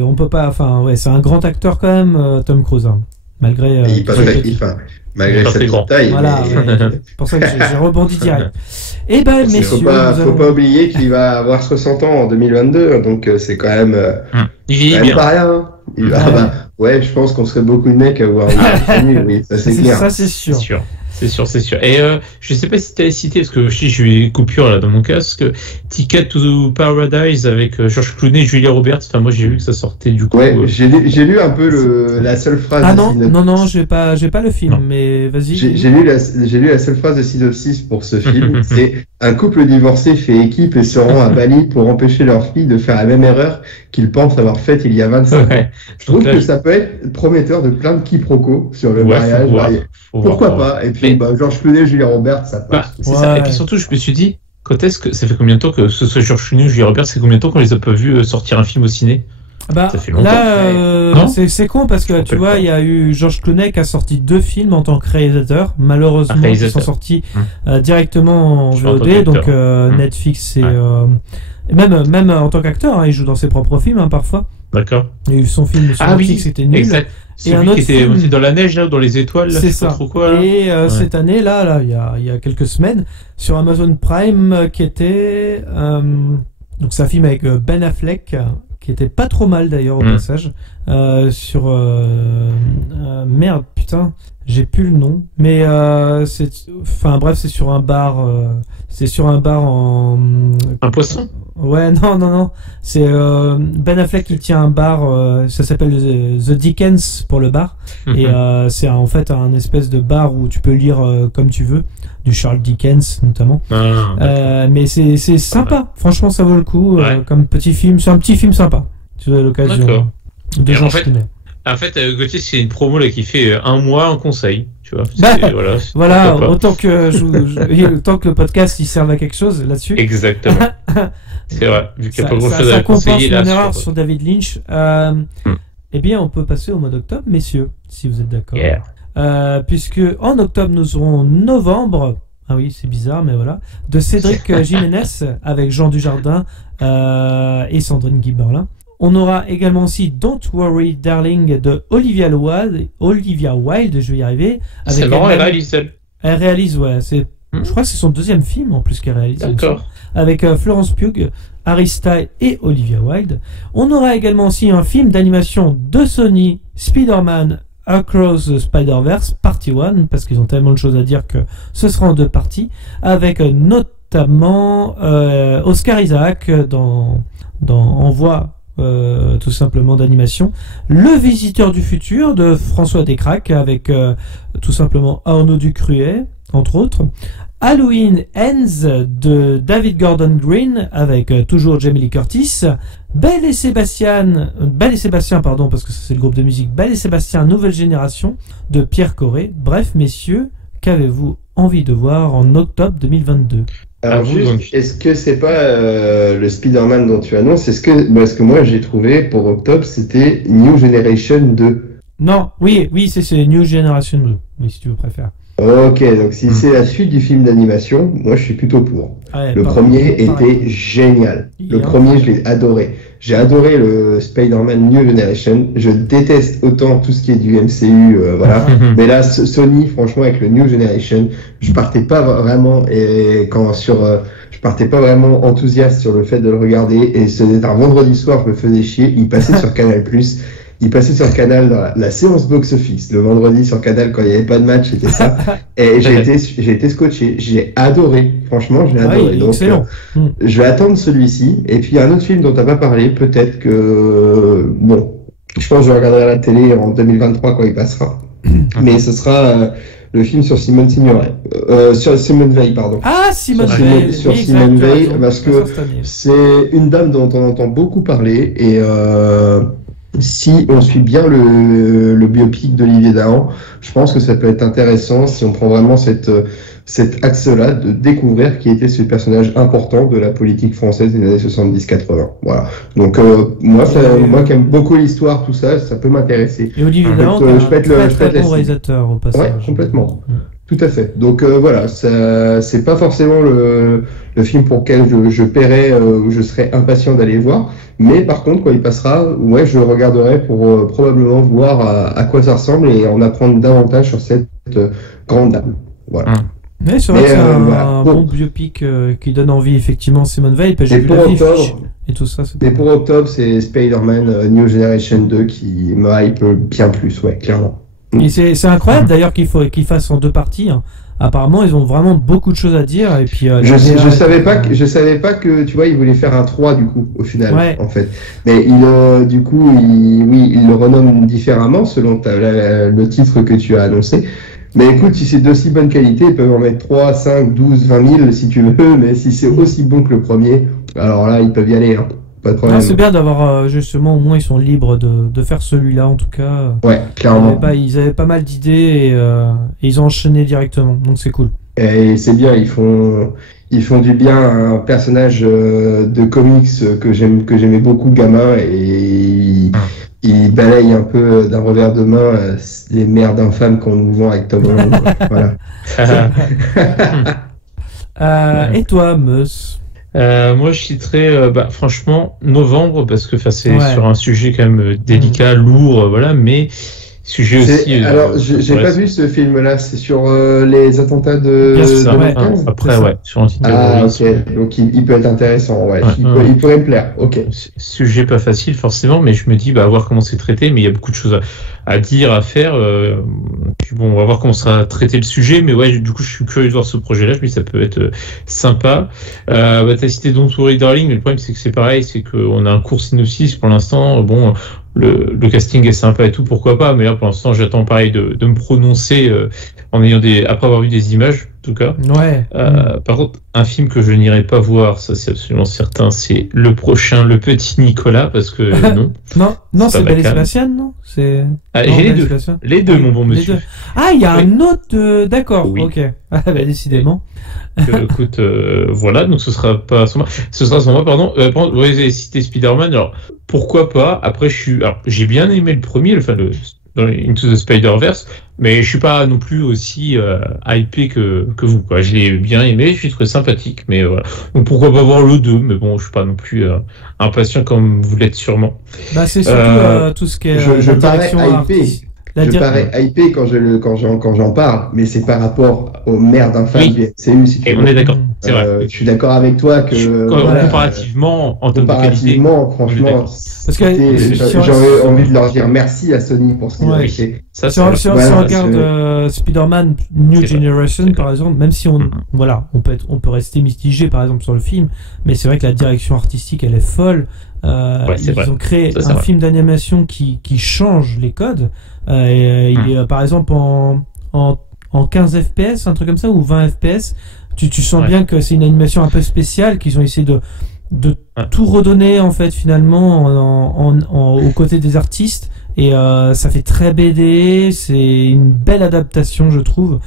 on peut pas. Enfin, c'est un grand acteur quand même, Tom Cruise. Hein. Malgré. Malgré cette grande taille. Voilà, c'est pour ça que j'ai rebondi direct. Et ben, messieurs. Faut pas oublier qu'il va avoir 60 ans en 2022, donc c'est quand même. Il vieillit bien. Pas rien. Je pense qu'on serait beaucoup de mecs à avoir oui, ça c'est clair. Ça c'est sûr. C'est sûr. Et je sais pas si tu as cité, parce que j'ai eu une coupure là dans mon casque, Ticket to Paradise avec George Clooney et Julia Roberts. Enfin, moi j'ai vu que ça sortait du coup. Ouais, j'ai lu un peu la seule phrase. Ah non, j'ai pas le film, mais vas-y. J'ai lu la seule phrase de synopsis pour ce film. C'est un couple divorcé fait équipe et se rend à Bali pour empêcher leur fille de faire la même erreur qu'ils pensent avoir faite il y a 25 ans. Je trouve que ça peut être prometteur de plein de quiproquos sur le mariage. Pourquoi pas? Et puis, George Clooney, Julia Roberts, ça passe. C'est ça. Et puis surtout, je me suis dit, quand est-ce que ça fait combien de temps que ce soit George Clooney ou Julia Roberts, c'est combien de temps qu'on les a pas vus sortir un film au ciné? Ça fait longtemps. Là, c'est con parce que tu vois, il y a eu George Clooney qui a sorti 2 films en tant que réalisateur. Malheureusement, ils sont sortis directement en VOD, donc Netflix et même en tant qu'acteur, il joue dans ses propres films parfois. D'accord. Il y a eu son film sur Netflix, c'était nul. Exact. Et un autre qui était aussi dans la neige, là, dans les étoiles. C'est ça. Trop quoi, là. Et cette année, là, il y a quelques semaines, sur Amazon Prime, qui était donc c'est un film avec Ben Affleck, qui était pas trop mal d'ailleurs au passage, sur merde, putain, j'ai plus le nom, mais c'est sur un bar, en un poisson. Ouais, non, c'est Ben Affleck qui tient un bar, ça s'appelle The Dickens pour le bar, et c'est en fait un espèce de bar où tu peux lire comme tu veux, du Charles Dickens notamment. Mais c'est sympa, franchement ça vaut le coup, comme petit film, c'est un petit film sympa. Tu as l'occasion de en fait, Gauthier, c'est une promo là qui fait un mois en conseil, tu vois. Voilà, autant que le podcast il serve à quelque chose là-dessus. Exactement. C'est vrai, vu qu'il n'y a pas grand-chose à conseiller là. Une erreur sur David Lynch. Eh bien, on peut passer au mois d'octobre, messieurs, si vous êtes d'accord. Puisque en octobre, nous aurons novembre. Ah oui, c'est bizarre, mais voilà. De Cédric Jiménez avec Jean Dujardin et Sandrine Guy-Berlin. On aura également aussi Don't Worry Darling de Olivia Wilde, je vais y arriver. C'est marrant, elle réalise elle. Elle réalise, je crois que c'est son deuxième film en plus qu'elle réalise. D'accord. Avec Florence Pugh, Harry Styles et Olivia Wilde. On aura également aussi un film d'animation de Sony, Spider-Man Across the Spider-Verse, partie 1, parce qu'ils ont tellement de choses à dire que ce sera en 2 parties, avec notamment Oscar Isaac en voix tout simplement d'animation, Le Visiteur du Futur de François Descraques avec tout simplement Arnaud Ducruet entre autres, Halloween Ends de David Gordon Green avec toujours Jamie Lee Curtis, Belle et Sébastien parce que c'est le groupe de musique Belle et Sébastien Nouvelle Génération de Pierre Corré. Bref messieurs, qu'avez-vous envie de voir en octobre 2022? Alors est-ce que c'est pas le Spider-Man dont tu annonces? Ce que moi j'ai trouvé pour octobre, c'était New Generation 2. Non, oui, c'est New Generation 2, oui, si tu veux préfères. Ok, donc si c'est la suite du film d'animation, moi je suis plutôt pour. Le premier était génial. Le premier, je l'ai adoré. J'ai adoré le Spider-Man New Generation. Je déteste autant tout ce qui est du MCU, voilà. Mais là, Sony, franchement, avec le New Generation, je partais pas vraiment je partais pas vraiment enthousiaste sur le fait de le regarder. Et c'était un vendredi soir, je me faisais chier. Il passait sur Canal+. Il passait sur Canal dans la séance box-office, le vendredi sur Canal quand il n'y avait pas de match, c'était ça. Et j'ai été scotché. J'ai adoré. Franchement, j'ai adoré. Donc, je vais attendre celui-ci. Et puis, il y a un autre film dont tu n'as pas parlé. Peut-être que, je pense que je regarderai à la télé en 2023 quand il passera. Mais ce sera le film sur Simone Veil, pardon. Ah, Simone Veil. Sur Simone Veil, parce que c'est une dame dont on entend beaucoup parler. Et, si on suit bien le biopic d'Olivier Dahan, je pense que ça peut être intéressant si on prend vraiment cet axe-là de découvrir qui était ce personnage important de la politique française des années 70-80. Voilà. Donc moi qui aime beaucoup l'histoire, tout ça, ça peut m'intéresser. Et Olivier Dahan, je peux être bon réalisateur au passage. Ouais, complètement. Tout à fait. Donc voilà, c'est pas forcément le film pour lequel je paierais ou je serais impatient d'aller voir. Mais par contre, quand il passera, ouais, je regarderai pour probablement voir à quoi ça ressemble et en apprendre davantage sur cette grande dame. Voilà. Mais c'est vrai que c'est un bon biopic qui donne envie, effectivement, Simone Veil. J'ai vu la fiche et tout ça. Mais pour octobre, c'est Spider-Man New Generation 2 qui me hype bien plus, ouais, clairement. Et c'est incroyable d'ailleurs qu'il fasse en 2 parties. Hein. Apparemment, ils ont vraiment beaucoup de choses à dire. Et puis, je savais pas que tu vois, ils voulaient faire un 3 du coup au final, en fait. Mais du coup, il le renomme différemment selon le titre que tu as annoncé. Mais écoute, si c'est d'aussi bonne qualité, ils peuvent en mettre 3, 5, 12, 20 000 si tu veux. Mais si c'est aussi bon que le premier, alors là, ils peuvent y aller. Hein. Pas de problème. C'est bien d'avoir justement, au moins ils sont libres de faire celui-là en tout cas. Ouais, clairement. Ils avaient pas mal d'idées et ils ont enchaîné directement, donc c'est cool. Et c'est bien, ils font du bien à un personnage de comics que j'aimais beaucoup gamin et il balaye un peu d'un revers de main les merdes infâmes qu'on nous vend avec Tom Holland. Voilà. Et toi, Meus? Moi, je citerais, franchement, novembre, parce que c'est sur un sujet quand même délicat, lourd, voilà, mais sujet aussi. Alors, j'ai pas vu ce film-là, c'est sur les attentats de 2015. Après, sur ok, donc il peut être intéressant, il pourrait me plaire, ok. Sujet pas facile, forcément, mais je me dis, à voir comment c'est traité, mais il y a beaucoup de choses à dire, à faire. Puis bon, on va voir comment sera traité le sujet, mais ouais, du coup, je suis curieux de voir ce projet-là. Je me dis, ça peut être sympa. T'as cité Don't Worry Darling, mais le problème, c'est que c'est pareil, c'est qu'on a un court synopsis pour l'instant. Bon, le casting est sympa et tout, pourquoi pas, mais là, pour l'instant, j'attends pareil de me prononcer après avoir vu des images, en tout cas. Ouais. Par contre, un film que je n'irai pas voir, ça c'est absolument certain, c'est le prochain, Le Petit Nicolas, parce que non, c'est Belle et Sébastien, non? J'ai les deux, mon bon monsieur. Ah, il y a un autre, d'accord, ok. Décidément. Écoute, voilà, donc ce sera sans moi, pardon. Vous avez cité Spider-Man, alors pourquoi pas? Après, j'ai bien aimé le premier, dans Into the Spider-Verse, mais je suis pas non plus aussi hypé que vous, quoi. Je l'ai bien aimé, je suis très sympathique, mais voilà. Donc pourquoi pas voir le 2, mais bon, je suis pas non plus impatient comme vous l'êtes sûrement. C'est surtout tout ce qui est je parais hypé. Je parais hypé quand j'en parle, mais c'est par rapport aux merdes infâmes du MCU. Si on est d'accord, c'est vrai. Je suis d'accord avec toi que comparativement, en termes de qualité, franchement, parce que j'aurais envie de leur dire merci à Sony pour ce qu'ils ont fait. Si on regarde Spider-Man New Generation, par exemple, même si on peut rester mitigé par exemple sur le film, mais c'est vrai que la direction artistique elle est folle. Ils ont créé un film d'animation qui change les codes. Il est par exemple en 15 FPS, un truc comme ça, ou 20 FPS. Tu sens bien que c'est une animation un peu spéciale, qu'ils ont essayé de tout redonner en fait finalement aux côtés des artistes. Et ça fait très BD, c'est une belle adaptation, je trouve.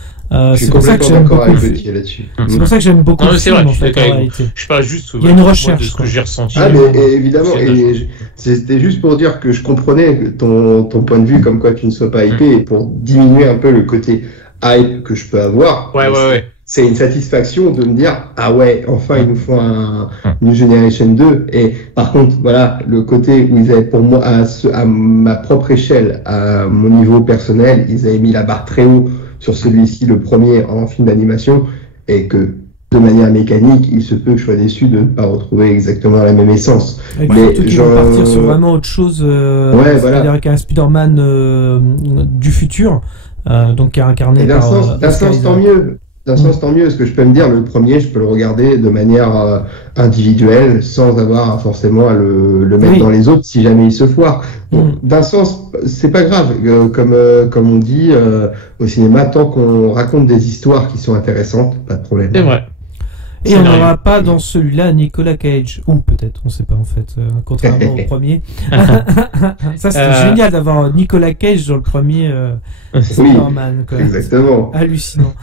C'est pour ça que j'aime beaucoup là-dessus. C'est pour ça que j'aime beaucoup le film, en fait, en réalité. Je parle juste il y a une recherche de ce que j'ai ressenti. Mais évidemment, et c'était juste pour dire que je comprenais ton point de vue, comme quoi tu ne sois pas hypé, et pour diminuer un peu le côté hype que je peux avoir. Ouais. C'est une satisfaction de me dire enfin ils nous font un New Generation 2. Et par contre, voilà, le côté où ils avaient, pour moi, à ma propre échelle, à mon niveau personnel, ils avaient mis la barre très haut sur celui-ci, le premier en film d'animation, et que de manière mécanique, il se peut que je sois déçu de ne pas retrouver exactement la même essence. Mais surtout qu'ils vont partir sur vraiment autre chose, c'est-à-dire qu'un Spider-Man du futur, donc qui est incarné par... D'un sens, tant mieux. D'un sens, tant mieux, parce que je peux me dire, le premier, je peux le regarder de manière individuelle, sans avoir forcément à le mettre dans les autres, si jamais il se foire. Bon, d'un sens, c'est pas grave, comme on dit au cinéma, tant qu'on raconte des histoires qui sont intéressantes, pas de problème. C'est vrai. Et on n'aura pas dans celui-là Nicolas Cage, ou peut-être, on sait pas en fait, contrairement au premier. Ça c'était génial d'avoir Nicolas Cage dans le premier Spider-Man. Exactement. Hallucinant.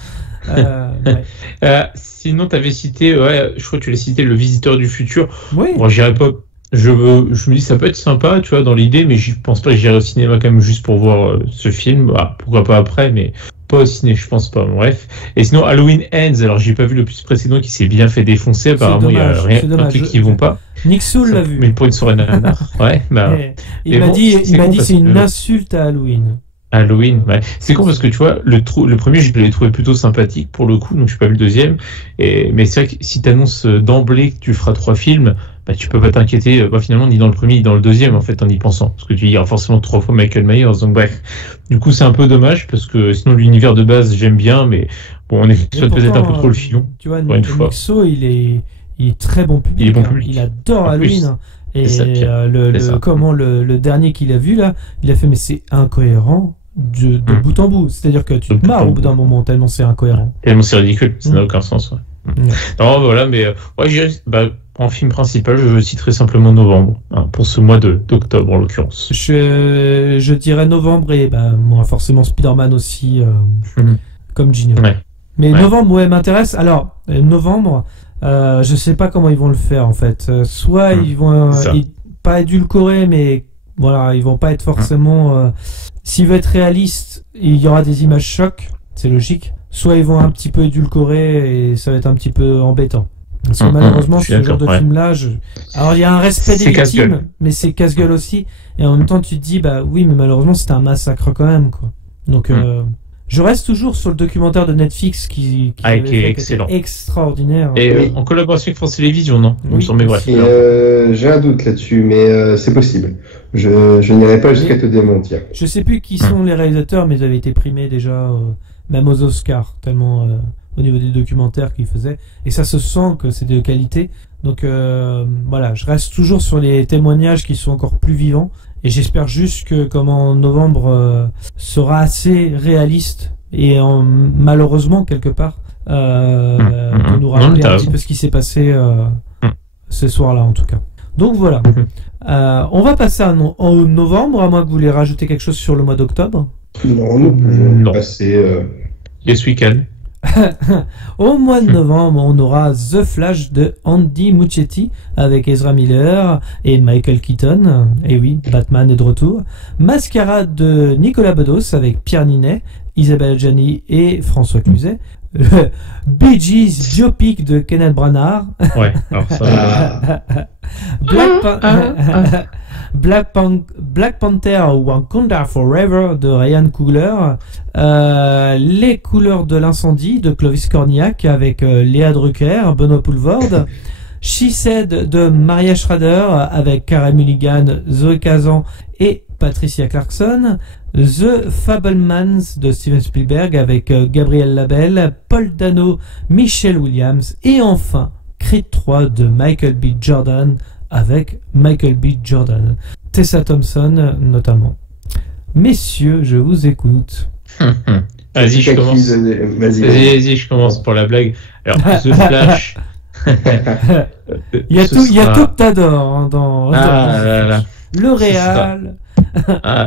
Sinon, tu avais cité, je crois que tu l'as cité, Le Visiteur du Futur. Oui. Bon, j'irai pas. Je me dis, ça peut être sympa, tu vois, dans l'idée, mais je pense pas que j'irai au cinéma quand même juste pour voir ce film. Pourquoi pas après, mais Pas au ciné, je pense pas. Bref. Et sinon, Halloween Ends, alors j'ai pas vu le plus précédent qui s'est bien fait défoncer. Apparemment, il y a rien qui vont pas. Nick Soul l'a vu. Mais pour une soirée nanar. Ouais, bah. Il m'a dit c'est une insulte à Halloween. Halloween, ouais. C'est con parce que tu vois, le premier, je l'ai trouvé plutôt sympathique pour le coup, donc je n'ai pas vu le deuxième. Mais c'est vrai que si tu annonces d'emblée que tu feras 3 films, bah, tu peux pas t'inquiéter, finalement, ni dans le premier, ni dans le deuxième, en fait, en y pensant. Parce que tu y auras forcément 3 fois Michael Myers, donc bref. Du coup, c'est un peu dommage parce que sinon, l'univers de base, j'aime bien, mais bon, on exploite peut-être un peu trop le filon. Tu vois, Nixo, il est très bon public. Il est bon public. Il adore Halloween. Et le dernier qu'il a vu là, il a fait, mais c'est incohérent. De bout en bout, c'est-à-dire que tu te marres au bout d'un moment tellement c'est incohérent. Tellement c'est ridicule, ça n'a aucun sens. Ouais. Non, voilà, mais en film principal, je citerai simplement Novembre, pour ce mois d'octobre en l'occurrence. Je dirais Novembre et moi forcément Spider-Man aussi, comme Gino. Ouais. Mais Novembre, m'intéresse. Alors, Novembre, je sais pas comment ils vont le faire en fait. Soit ils vont pas édulcorer, mais voilà, ils vont pas être forcément. S'il veut être réaliste, il y aura des images chocs, c'est logique. Soit ils vont un petit peu édulcorer et ça va être un petit peu embêtant. Parce que malheureusement, ce genre de film-là, alors il y a un respect des victimes, mais c'est casse-gueule aussi. Et en même temps, tu te dis, oui, mais malheureusement, c'était un massacre quand même, quoi. Donc, je reste toujours sur le documentaire de Netflix qui est excellent, extraordinaire. Et en collaboration avec France Télévisions, non? Oui. J'ai un doute là-dessus, mais c'est possible. Je n'irai pas jusqu'à te démentir. Je sais plus qui sont les réalisateurs, mais ils avaient été primés déjà, même aux Oscars, tellement au niveau des documentaires qu'ils faisaient. Et ça se sent que c'est de qualité. Donc voilà, je reste toujours sur les témoignages qui sont encore plus vivants. Et j'espère juste que comme en novembre sera assez réaliste et malheureusement quelque part de nous rappeler un petit peu ce qui s'est passé ce soir-là en tout cas. Donc voilà. On va passer en novembre, à moins que vous voulez rajouter quelque chose sur le mois d'octobre. Non. Passer. Yes, we can. Au mois de novembre, on aura The Flash de Andy Muschietti avec Ezra Miller et Michael Keaton. Et oui, Batman est de retour. Mascarade de Nicolas Bedos avec Pierre Ninet, Isabelle Adjani et François Cluzet. Bee Gees biopic de Kenneth Branagh. Ouais, alors ça. Black Panther Wakanda Forever de Ryan Coogler. Les couleurs de l'incendie de Clovis Cornillac avec Léa Drucker, Benoît Poulvorde. She Said de Maria Schrader avec Carey Mulligan, Zoe Kazan et Patricia Clarkson. The Fabelmans de Steven Spielberg avec Gabriel Labelle, Paul Dano, Michelle Williams et enfin Creed 3 de Michael B. Jordan avec Michael B. Jordan, Tessa Thompson notamment. Messieurs, je vous écoute. Vas-y, je commence. Vas-y, je commence pour la blague. Alors, The Flash. Il y a tout que t'adores dans le réal.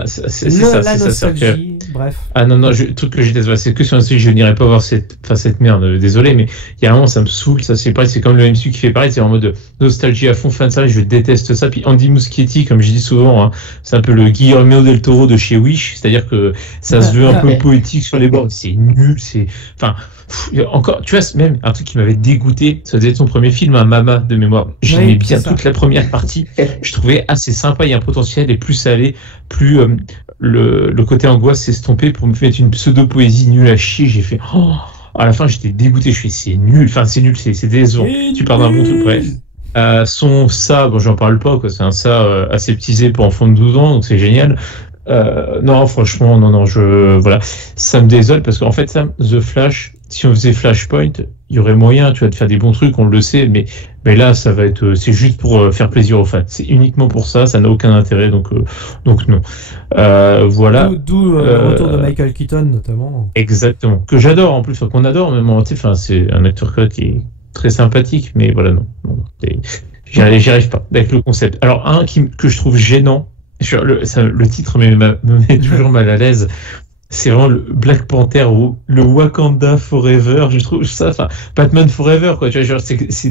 C'est ça, nostalgie, bref. Non, le truc que j'ai détesté, c'est que sur un site, je n'irai pas voir cette merde, désolé, mais il y a un moment, ça me saoule, ça, c'est pareil, c'est comme le MCU qui fait pareil, c'est en mode nostalgie à fond, fan de ça, je déteste ça. Puis Andy Muschietti, comme je dis souvent, c'est un peu le Guillermo del Toro de chez Wish, c'est-à-dire que ça se veut un peu poétique sur les bords, c'est nul, encore, tu vois, même un truc qui m'avait dégoûté, ça devait être son premier film, un Mama de mémoire. J'aimais bien toute la première partie, je trouvais assez sympa, il y a un potentiel, et plus ça allait, plus le côté angoisse s'est estompé pour me faire une pseudo-poésie nulle à chier. J'ai fait, à la fin j'étais dégoûté, je fais c'est nul, c'est décevant. Tu parles d'un bon truc, bref. J'en parle pas, quoi, c'est un ça aseptisé pour enfants de 12 ans, donc c'est génial. Non, franchement, voilà, ça me désole parce qu'en fait, The Flash, si on faisait Flashpoint, il y aurait moyen, tu vois, de faire des bons trucs, on le sait, mais là, ça va être, c'est juste pour faire plaisir aux fans. C'est uniquement pour ça n'a aucun intérêt, donc non. Voilà. D'où le retour de Michael Keaton, notamment. Exactement. Que j'adore, en plus, qu'on adore, même, c'est un acteur qui est très sympathique, mais voilà, non. J'y arrive pas avec le concept. Alors, que je trouve gênant, le titre me met toujours mal à l'aise. C'est vraiment le Black Panther ou le Wakanda Forever. Je trouve ça, Batman Forever, quoi. Tu vois, genre, c'est je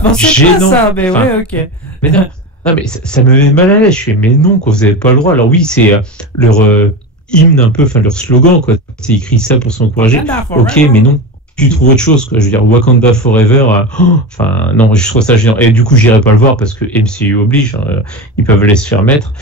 pensais pas ça, mais ouais, ok. Mais non, mais ça me met mal à l'aise. Je fais, mais non, quoi, vous avez pas le droit. Alors oui, c'est hymne un peu, enfin leur slogan, quoi. C'est écrit ça pour s'encourager. Ok, mais non. Tu trouves autre chose, quoi. Je veux dire, Wakanda Forever, enfin, non, je trouve ça génial. Et du coup, j'irai pas le voir parce que MCU oblige, hein, ils peuvent aller se faire mettre.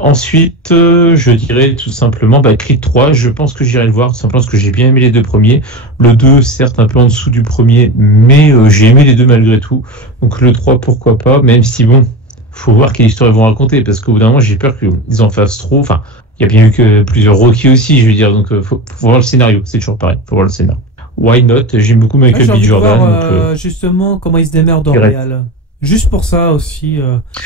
Ensuite, je dirais tout simplement, Creed 3, je pense que j'irai le voir, tout simplement parce que j'ai bien aimé les deux premiers. Le 2, certes, un peu en dessous du premier, mais j'ai aimé les deux malgré tout. Donc le 3, pourquoi pas, même si bon, faut voir quelle histoire ils vont raconter, parce qu'au bout d'un moment, j'ai peur qu'ils en fassent trop. Enfin, il y a bien eu que plusieurs Rocky aussi, je veux dire, donc faut voir le scénario, c'est toujours pareil, faut voir le scénario. Why not? J'aime beaucoup Michael B. Jordan. Voir, justement, comment il se démerde en réel. Juste pour ça aussi.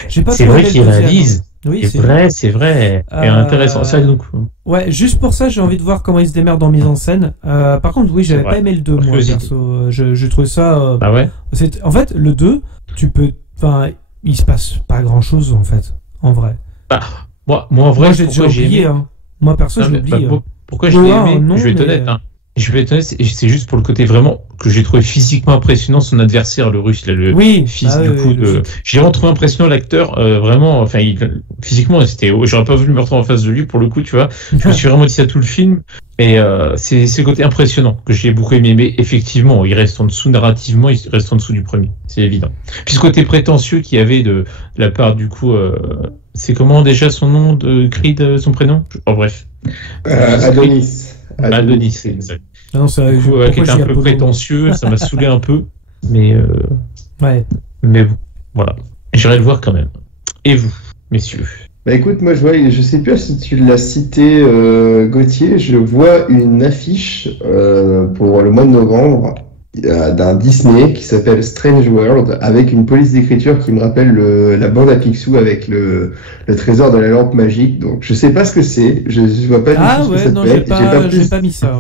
J'ai pas c'est vrai qu'il réalise. Oui, c'est vrai. Et intéressant. Ça, donc. Ouais, juste pour ça, j'ai envie de voir comment il se démerde en mise en scène. Par contre, oui, j'avais pas aimé le 2, moi, perso. Je trouvais ça. Ah ouais? En fait, le 2, enfin, il se passe pas grand chose, en fait. En vrai. Moi, en vrai, j'ai déjà oublié, hein. Moi, perso, je l'oublie. Pourquoi je l'ai aimé? Je vais être honnête, hein. Je vais être honnête, c'est juste pour le côté vraiment que j'ai trouvé physiquement impressionnant son adversaire, le russe, là, le fils du coup de. J'ai vraiment trouvé impressionnant l'acteur, vraiment. Enfin, physiquement, j'aurais pas voulu me retrouver en face de lui pour le coup, tu vois. Je me suis vraiment dit ça tout le film, et c'est le côté impressionnant que j'ai beaucoup aimé. Mais effectivement, il reste en dessous narrativement, il reste en dessous du premier, c'est évident. Puis ce côté prétentieux qu'il y avait de la part du coup, c'est comment déjà son nom de Creed, son prénom? Bref. Adonis, exact. Non, ça, qui était un peu prétentieux, ça m'a saoulé un peu, mais bon, voilà. J'irai le voir quand même. Et vous, messieurs? Écoute, moi je sais plus si tu l'as cité, Gauthier, je vois une affiche pour le mois de novembre d'un Disney qui s'appelle Strange World, avec une police d'écriture qui me rappelle la bande à Picsou avec le trésor de la lampe magique. Donc je sais pas ce que c'est, je vois pas du tout ce que ça s'appelle. J'ai pas mis ça.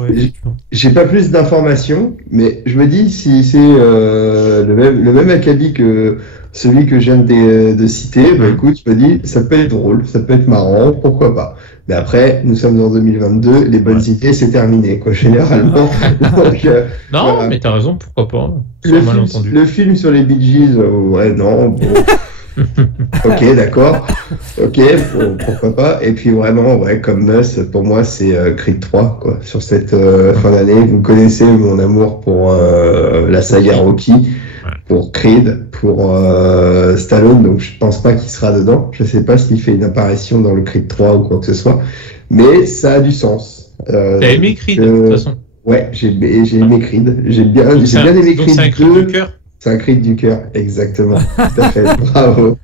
J'ai pas plus d'informations, mais je me dis si c'est le même acabit que celui que je viens de citer, écoute, je me dis ça peut être drôle, ça peut être marrant, pourquoi pas. Mais après, nous sommes en 2022, les bonnes idées, c'est terminé, quoi, généralement. Donc, non, voilà. Mais t'as raison, pourquoi pas. Le film sur les Bee Gees, non, bon. Ok, d'accord. Ok, bon, pourquoi pas. Et puis vraiment, comme Mus, pour moi, c'est Creed 3, quoi. Sur cette fin d'année, vous connaissez mon amour pour la saga Rocky, pour Creed, pour Stallone, donc je pense pas qu'il sera dedans. Je sais pas s'il fait une apparition dans le Creed 3 ou quoi que ce soit, mais ça a du sens. T'as aimé Creed, de toute façon? Ouais, j'ai aimé Creed. J'ai bien aimé Creed 2. C'est un cri du cœur? C'est un cri du cœur, exactement. Tout à fait, bravo.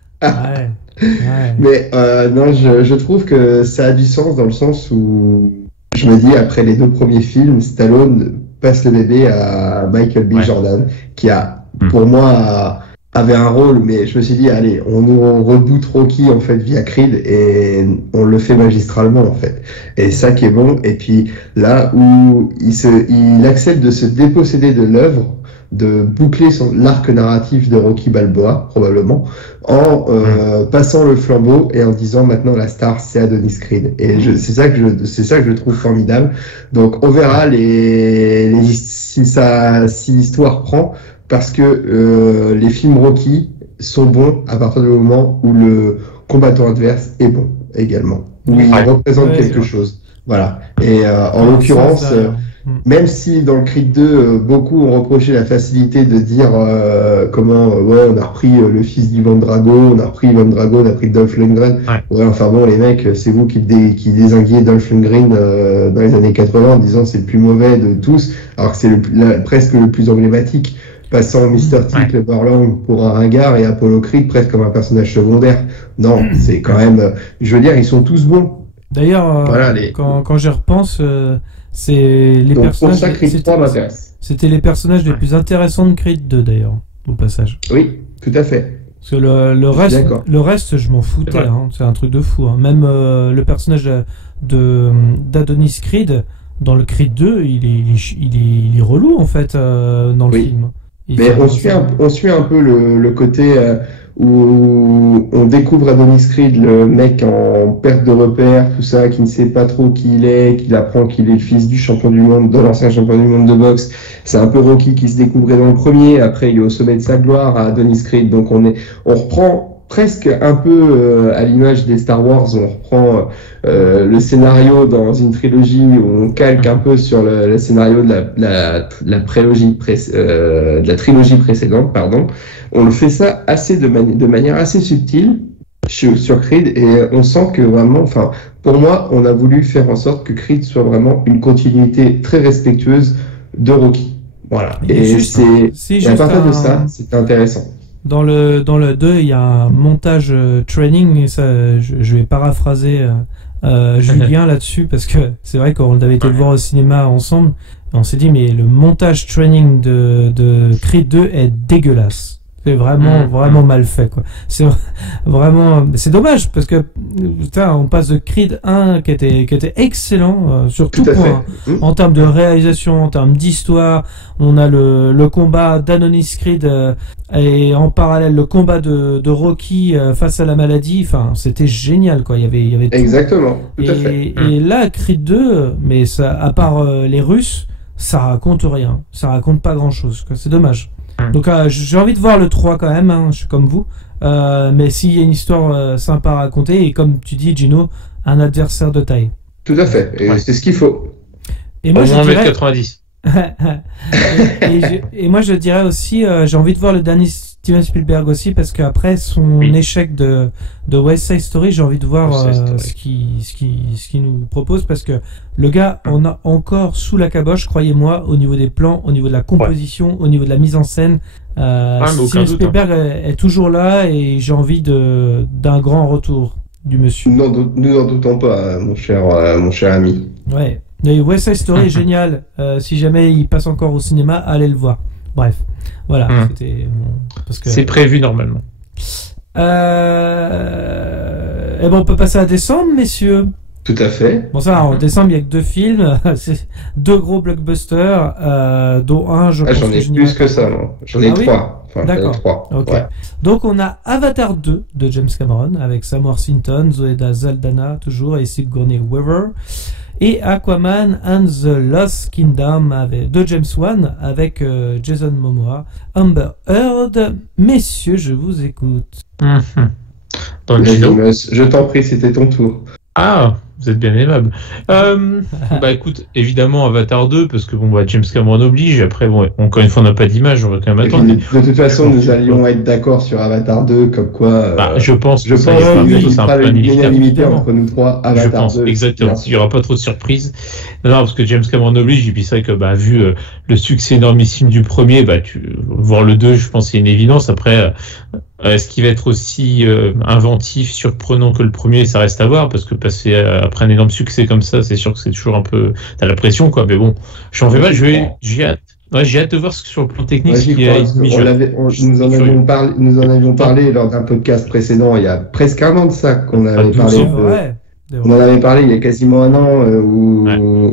Mais non, je trouve que ça a du sens dans le sens où je me dis, après les deux premiers films, Stallone passe le bébé à Michael B. Jordan, qui a, pour moi, avait un rôle, mais je me suis dit, allez, on reboot Rocky, en fait, via Creed, et on le fait magistralement, en fait. Et ça qui est bon. Et puis, là où il accepte de se déposséder de l'œuvre, de boucler l'arc narratif de Rocky Balboa, probablement, en passant le flambeau et en disant maintenant la star c'est Adonis Creed. Et c'est ça que je trouve formidable. Donc on verra si l'histoire prend, parce que les films Rocky sont bons à partir du moment où le combattant adverse est bon également, où il représente quelque chose. Voilà. Et en l'occurrence, même si dans le Creed 2, beaucoup ont reproché la facilité de dire on a repris le fils d'Ivan Drago, on a repris Ivan Drago, on a pris Dolph Lundgren. Enfin bon, les mecs, c'est vous qui dézinguiez Dolph Lundgren dans les années 80 en disant c'est le plus mauvais de tous, alors que c'est presque le plus emblématique, passant Mr. T, le Barlang pour un ringard et Apollo Creed presque comme un personnage secondaire. Non, c'est quand même, je veux dire, ils sont tous bons. D'ailleurs, quand j'y repense, c'est les personnages. C'était les personnages les plus intéressants de Creed 2 d'ailleurs, au passage. Oui, tout à fait. Parce que le reste, je m'en foutais. C'est un truc de fou. Même le personnage d'Adonis Creed dans le Creed 2, il est relou en fait dans le film. Mais on suit un peu le côté où on découvre Adonis Creed, le mec en perte de repère, tout ça, qui ne sait pas trop qui il est, qu'il apprend qu'il est le fils du champion du monde, de l'ancien champion du monde de boxe. C'est un peu Rocky qui se découvrait dans le premier, après il est au sommet de sa gloire à Adonis Creed. Donc on reprend presque un peu à l'image des Star Wars, on reprend le scénario dans une trilogie où on calque un peu sur le scénario de la trilogie précédente, pardon. On le fait ça de manière assez subtile sur Creed, et on sent que vraiment, enfin, pour moi, on a voulu faire en sorte que Creed soit vraiment une continuité très respectueuse de Rocky. Voilà. Et à partir de ça, c'est intéressant. Dans le 2, il y a un montage training, et ça, je vais paraphraser Julien là-dessus, parce que c'est vrai qu'on avait été le voir au cinéma ensemble, on s'est dit, mais le montage training de Creed 2 est dégueulasse. C'est vraiment mal fait, quoi. C'est c'est dommage, parce que, putain, on passe de Creed 1 qui était excellent, sur tout point. En termes de réalisation, en termes d'histoire, on a le combat d'Adonis Creed, et en parallèle, le combat de Rocky, face à la maladie. Enfin, c'était génial, quoi. Il y avait tout. Exactement. Tout à fait. Et là, Creed 2, mais ça, à part les Russes, ça raconte rien. Ça raconte pas grand chose, quoi. C'est dommage. Donc j'ai envie de voir le 3 quand même, hein, je suis comme vous, mais s'il y a une histoire sympa à raconter, et comme tu dis, Gino, un adversaire de taille. Tout à fait, et c'est ce qu'il faut. Et moi, je dirais... 90. et moi je dirais aussi, j'ai envie de voir le dernier Steven Spielberg aussi, parce qu'après son échec de West Side Story, j'ai envie de voir ce qu'il nous propose, parce que le gars, on a encore sous la caboche, croyez-moi, au niveau des plans, au niveau de la composition, au niveau de la mise en scène. Steven Spielberg est toujours là, et j'ai envie d'un grand retour du monsieur. Nous n'en doutons pas, mon cher ami. Ouais. Mais West Side Story est génial. Si jamais il passe encore au cinéma, allez le voir. Bref, voilà. C'était parce que... C'est prévu normalement. Et bon, on peut passer à décembre, messieurs. Tout à fait. Bon, ça, en décembre, il y a que 2 films, c'est 2 gros blockbusters, dont un, je pense j'en ai plus que ça, non. J'en ai 3. Oui, enfin, d'accord. 3. Ok. Ouais. Donc, on a Avatar 2 de James Cameron, avec Sam Worthington, Zoé Saldana, toujours, et Sigourney Weaver. Et Aquaman and the Lost Kingdom de James Wan avec Jason Momoa, Amber Heard. Messieurs, je vous écoute. Je t'en prie, c'était ton tour. Ah, vous êtes bien aimable. Bah écoute, évidemment Avatar 2, parce que bon, bah, James Cameron oblige. Après, bon, encore une fois, on n'a pas d'image, on va quand même attendre. De toute façon, nous allions être d'accord sur Avatar 2, comme quoi. Je pense qu'il y aura une unanimité entre nous trois. Avatar 2. Exactement. Il n'y aura pas trop de surprises. Non, parce que James Cameron oblige. Et puis c'est vrai que, bah, vu le succès énormissime du premier, bah, voir le 2, je pense, c'est une évidence. Après, est-ce qu'il va être aussi inventif, surprenant que le premier, ça reste à voir, parce que passer après un énorme succès comme ça, c'est sûr que c'est toujours un peu, t'as la pression, quoi. Mais bon, j'en fais pas, j'ai hâte. Ouais, j'ai hâte de voir sur le plan technique ce qu'il y a. Nous en avions parlé lors d'un podcast précédent, il y a presque un an de ça qu'on avait parlé. On en avait parlé il y a quasiment un an, où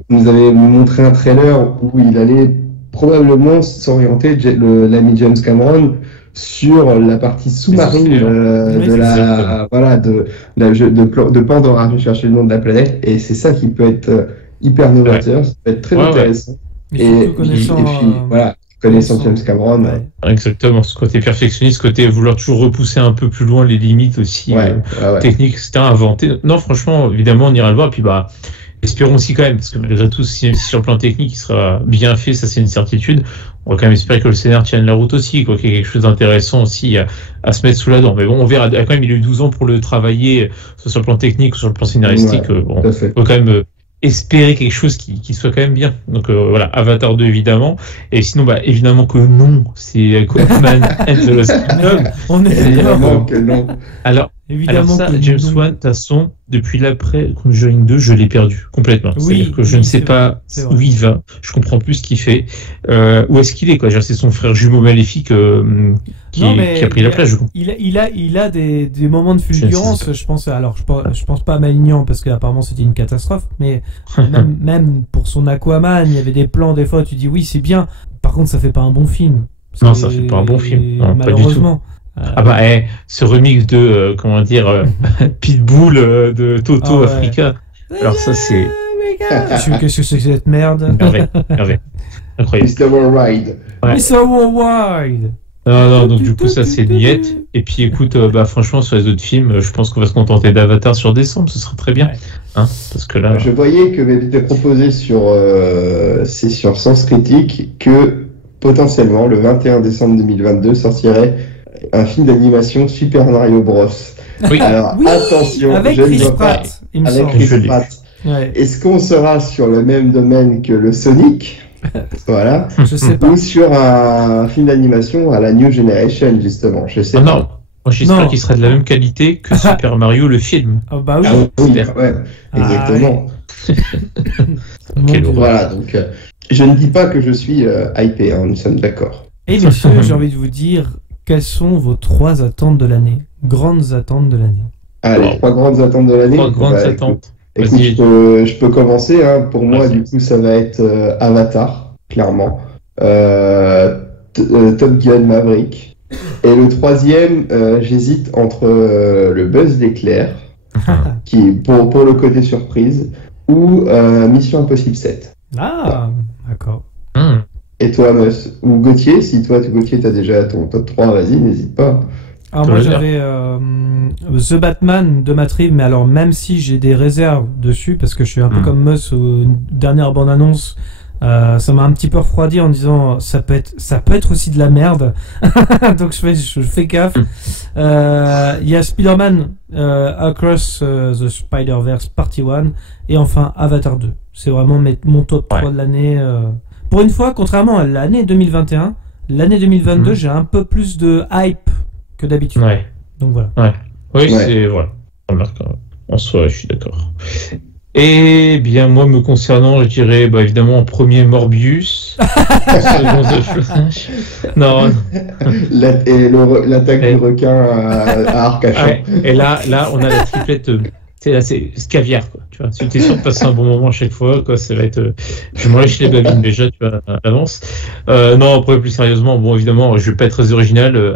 nous avait montré un trailer où il allait probablement s'orienter, l'ami James Cameron, sur la partie sous-marine de Pandora, je cherche le nom de la planète, et c'est ça qui peut être hyper novateur, ça peut être très intéressant. Et puis voilà, connaissant James Cameron. Exactement, ce côté perfectionniste, ce côté vouloir toujours repousser un peu plus loin les limites aussi techniques, etc., inventer. Non, franchement, évidemment, on ira le voir, puis bah, espérons aussi quand même, parce que malgré tout, si sur le plan technique, il sera bien fait, ça c'est une certitude. On va quand même espérer que le scénario tienne la route aussi, quoi, qu'il y ait quelque chose d'intéressant aussi à se mettre sous la dent. Mais bon, on verra. Quand même, il a eu 12 ans pour le travailler, soit sur le plan technique, ou sur le plan scénaristique. Bon, on peut quand même espérer quelque chose qui soit quand même bien. Donc voilà, Avatar 2 évidemment. Et sinon, bah évidemment que non, c'est Aquaman and the Lost Kingdom. On est évidemment que non. Alors ça, James Wan, de toute façon, depuis l'après Conjuring 2, je l'ai perdu complètement. C'est-à-dire que je ne sais pas où il va, je comprends plus ce qu'il fait, où est-ce qu'il est, quoi. C'est son frère jumeau maléfique qui a pris la place. Il a des moments de fulgurance, je pense. Alors, je pense pas à Malignan parce qu'apparemment c'était une catastrophe, mais même pour son Aquaman, il y avait des plans des fois, tu dis oui, c'est bien. Par contre, ça fait pas un bon film. Non, ça fait pas un bon film. Non, malheureusement. Pas du tout. Ce remix de Pitbull de Toto Africa. Alors ça c'est. Qu'est-ce que c'est que cette merde? Merveille. Incroyable. Mr. Worldwide. Mr. Worldwide. Non, donc du coup ça c'est niette. Et puis écoute, franchement sur les autres films, je pense qu'on va se contenter d'Avatar sur décembre, ce serait très bien. Hein, parce que là... Je voyais que m'était proposé sur Sens Critique que potentiellement le 21 décembre 2022 sortirait un film d'animation Super Mario Bros. Oui. Alors attention, avec Chris Pratt, il me semble. Avec Chris Pratt. Ouais. Est-ce qu'on sera sur le même domaine que le Sonic? Voilà. Je sais pas. Ou sur un film d'animation à la New Generation, justement. Je sais pas. Non, moi j'espère qu'il serait de la même qualité que Super Mario le film. Ah bah oui. Ouais, exactement. Okay, voilà, donc je ne dis pas que je suis hypé, hein, nous sommes d'accord. Et messieurs, j'ai envie de vous dire, quelles sont vos 3 attentes de l'année? Grandes attentes de l'année. Allez, 3 grandes attentes de l'année. 3 grandes attentes. Écoute, je peux commencer. Hein. Pour moi, du coup, ça va être Avatar, clairement. Top Gun Maverick. Et le 3e, j'hésite entre le Buzz d'éclair, qui pour le côté surprise, ou Mission Impossible 7. Ah, d'accord. Et toi, Mus? Ou Gauthier, si toi, Gauthier, t'as déjà ton top 3, vas-y, n'hésite pas. Alors moi j'avais The Batman de Matt Reeves, mais alors même si j'ai des réserves dessus, parce que je suis un peu comme Mus aux dernières bandes annonces, ça m'a un petit peu refroidi en disant ça peut être aussi de la merde. Donc je fais gaffe. Il y a Spider-Man Across the Spider-Verse Party 1 et enfin Avatar 2. C'est vraiment mon top 3 de l'année. Pour une fois, contrairement à l'année 2021, l'année 2022, j'ai un peu plus de hype que d'habitude. Ouais. Donc voilà. Ouais. Oui, c'est voilà. En soi, je suis d'accord. Et bien moi me concernant, je dirais évidemment en premier Morbius, en second The Flash. Non. L'attaque du requin à Arcachon. Ouais. Et là on a la triplette. C'est caviar, quoi. Tu vois, si tu es sûr de passer un bon moment à chaque fois, quoi, ça va être. Je me lèche les babines déjà, tu vois, à l'avance. Non, après, plus sérieusement, bon, évidemment, je vais pas être très original.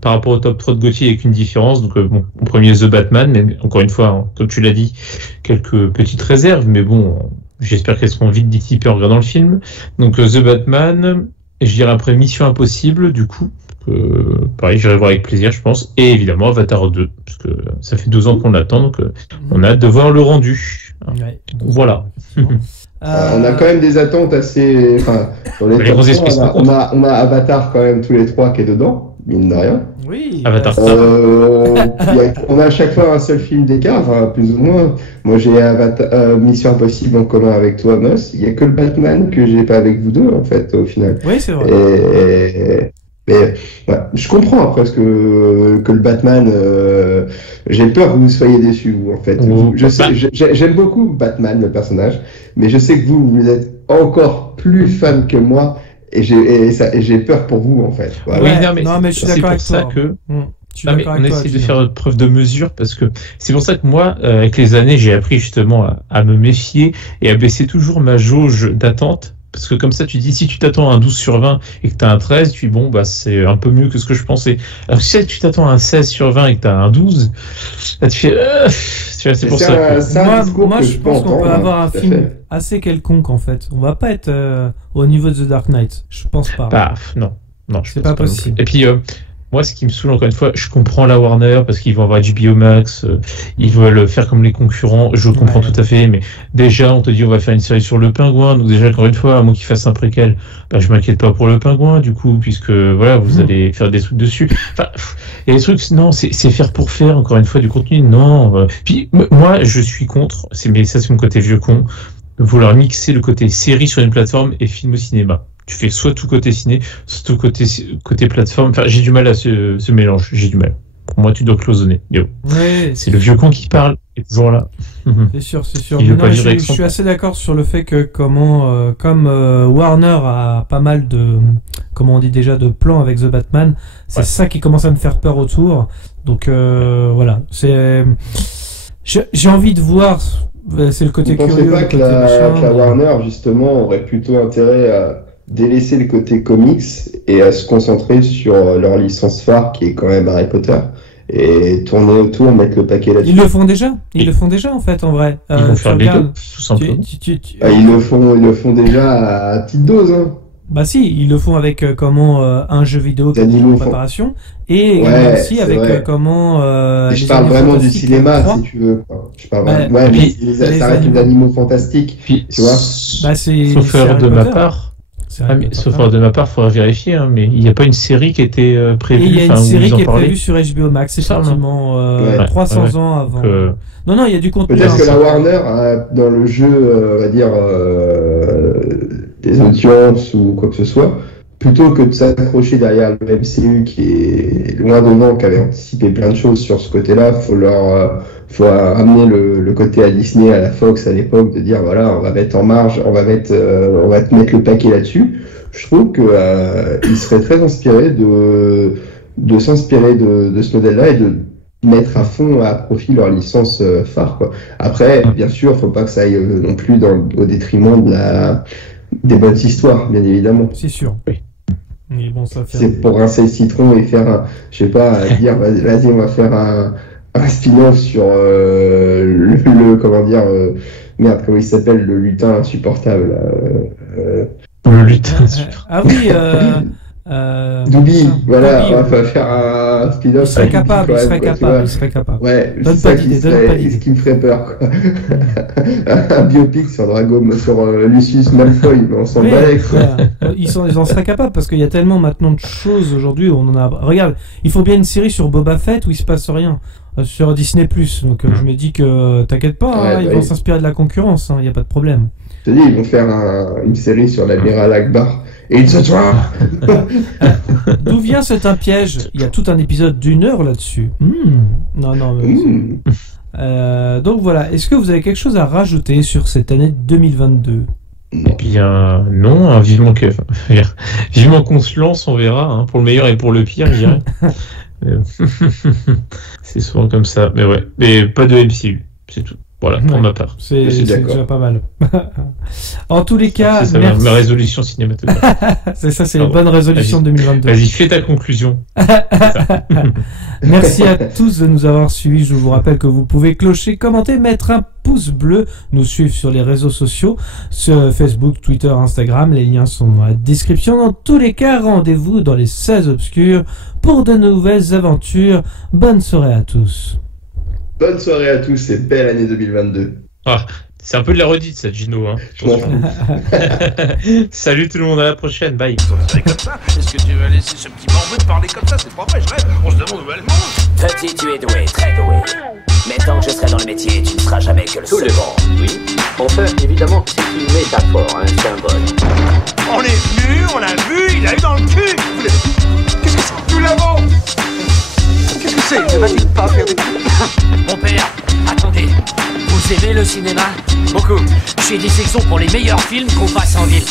Par rapport au top 3 de Gauthier, avec une différence. Donc, bon, en premier, The Batman, mais encore une fois, hein, comme tu l'as dit, quelques petites réserves, mais bon, j'espère qu'elles seront vite dissipées en regardant le film. Donc, The Batman, et je dirais après Mission Impossible, du coup. Pareil, j'irai voir avec plaisir, je pense. Et évidemment, Avatar 2, parce que ça fait 2 ans qu'on l'attend, donc on a hâte de voir le rendu. Ouais. Voilà. On a quand même des attentes assez. Enfin, sur les on a Avatar quand même tous les 3 qui est dedans, mine de rien. Oui. Avatar. On a à chaque fois un seul film d'écart, enfin, plus ou moins. Moi, j'ai Mission Impossible en commun avec toi, Mus. Il y a que le Batman que j'ai pas avec vous deux, en fait, au final. Oui, c'est vrai. Mais je comprends après ce que le Batman. J'ai peur que vous soyez déçus, vous, en fait. J'aime beaucoup Batman, le personnage, mais je sais que vous êtes encore plus fan que moi, et j'ai peur pour vous, en fait. Voilà. Oui, mais je suis d'accord avec toi. On essaie de faire preuve de mesure, parce que c'est pour ça que moi, avec les années, j'ai appris justement à me méfier et à baisser toujours ma jauge d'attente. Parce que comme ça, tu dis, si tu t'attends à un 12 sur 20 et que tu as un 13, tu dis, bon, c'est un peu mieux que ce que je pensais. Alors si tu t'attends à un 16 sur 20 et que tu as un 12, là, tu fais... tu vois, c'est pour ça que... Moi, je pense qu'on peut avoir un film assez quelconque, en fait. On va pas être au niveau de The Dark Knight. Je pense pas. Non, c'est pas possible. Et puis... moi, ce qui me saoule, encore une fois, je comprends la Warner parce qu'ils vont avoir HBO Max, ils veulent faire comme les concurrents, je comprends tout à fait, mais déjà, on te dit on va faire une série sur le Pingouin, donc déjà, encore une fois, à moins qu'ils fassent un préquel, je m'inquiète pas pour le Pingouin, du coup, puisque, voilà, vous allez faire des trucs dessus. Enfin, il y a des trucs, non, c'est faire pour faire, encore une fois, du contenu, non. Puis, moi, je suis contre, mais ça, c'est mon côté vieux con, vouloir mixer le côté série sur une plateforme et film au cinéma. Tu fais soit tout côté ciné, soit tout côté plateforme. Enfin, j'ai du mal à ce mélange. J'ai du mal. Pour moi, tu dois cloisonner. C'est le vieux con qui parle. Et toujours là. C'est sûr. Je suis assez d'accord sur le fait que comme Warner a pas mal de, comment on dit déjà, de plans avec The Batman, c'est ça qui commence à me faire peur autour. Donc voilà. J'ai envie de voir. C'est le côté curieux. Vous pensez pas que la Warner justement aurait plutôt intérêt à délaisser le côté comics et à se concentrer sur leur licence phare qui est quand même Harry Potter et tourner autour, mettre le paquet là-dessus. Ils le font déjà en fait, en vrai. Ils vont faire les deux, tout simplement. Ils le font déjà à petite dose, hein. Bah si, ils le font avec un jeu vidéo qui est en préparation et aussi avec comment. Je parle vraiment du cinéma, si tu veux. Je parle ça reste des animaux fantastiques, puis, tu vois. Sauf erreur de ma part. Sauf erreur de ma part, il faudra vérifier, hein, mais il n'y a pas une série qui était prévue. Il y a une série qui est prévue sur HBO Max, effectivement, 300 ans avant. Non, il y a du contenu. Peut-être que la Warner a, dans le jeu, on va dire, des audiences ou quoi que ce soit, plutôt que de s'accrocher derrière le MCU qui est loin devant, qui avait anticipé plein de choses sur ce côté-là, faut ramener le côté à Disney, à la Fox à l'époque, de dire voilà, on va mettre en marge, on va te mettre le paquet là-dessus. Je trouve que il serait très inspiré de s'inspirer de ce modèle-là et de mettre à fond à profit leur licence phare, quoi. Après, bien sûr, faut pas que ça aille non plus au détriment des bonnes histoires, bien évidemment. C'est sûr. Oui. Mais bon, ça fait c'est pour rincer le citron et faire je sais pas, dire vas-y, on va faire un spin-off sur comment dire, merde, comment il s'appelle, le lutin insupportable. Le lutin insupportable. Ah oui, Doubi, voilà, on va faire un spin-off. Il serait capable. Ouais, c'est ça ce qui me ferait peur, quoi. Un biopic sur Lucius Malfoy, mais on s'en balait, quoi. Ils en seraient capables parce qu'il y a tellement maintenant de choses aujourd'hui où on en a. Regarde, il faut bien une série sur Boba Fett où il se passe rien. Sur Disney+, donc je me dis que t'inquiète pas, ils vont s'inspirer de la concurrence, il n'y a pas de problème. Je te dis, ils vont faire une série sur l'amiral Akbar. Et ce soir. D'où vient c'est un piège? Il y a tout un épisode d'1 heure là-dessus. Non. Donc voilà, est-ce que vous avez quelque chose à rajouter sur cette année 2022? Eh bien, non, vivement qu'on se lance, on verra, hein, pour le meilleur et pour le pire, je dirais. C'est souvent comme ça, mais ouais, mais pas de MCU, c'est tout. Voilà, pour ma part. C'est déjà pas mal. En tous les cas, c'est merci. Ma résolution cinématographique. c'est une bonne résolution 2022. Vas-y, fais ta conclusion. Merci à tous de nous avoir suivis. Je vous rappelle que vous pouvez clocher, commenter, mettre un pouce bleu, nous suivre sur les réseaux sociaux, sur Facebook, Twitter, Instagram. Les liens sont dans la description. Dans tous les cas, rendez-vous dans les 16 obscurs pour de nouvelles aventures. Bonne soirée à tous. Bonne soirée à tous et belle année 2022. Ah, c'est un peu de la redite, ça, Gino. Hein. Salut tout le monde, à la prochaine, bye. Comme ça. Est-ce que tu vas laisser ce petit morveux de parler comme ça? C'est pas vrai, je rêve. On se demande où elle mange. Petit, tu es doué, très doué. Mais tant que je serai dans le métier, tu ne seras jamais que le Tout le second. monde, oui. Enfin, évidemment, c'est une métaphore, un symbole. On est venu, on l'a vu, il a eu dans le cul. Qu'est-ce que c'est? Nous l'avons. Qu'est-ce que c'est? Ne va-t-il pas faire des coups? Mon père, attendez. Vous aimez le cinéma? Beaucoup. J'ai des sections pour les meilleurs films qu'on passe en ville.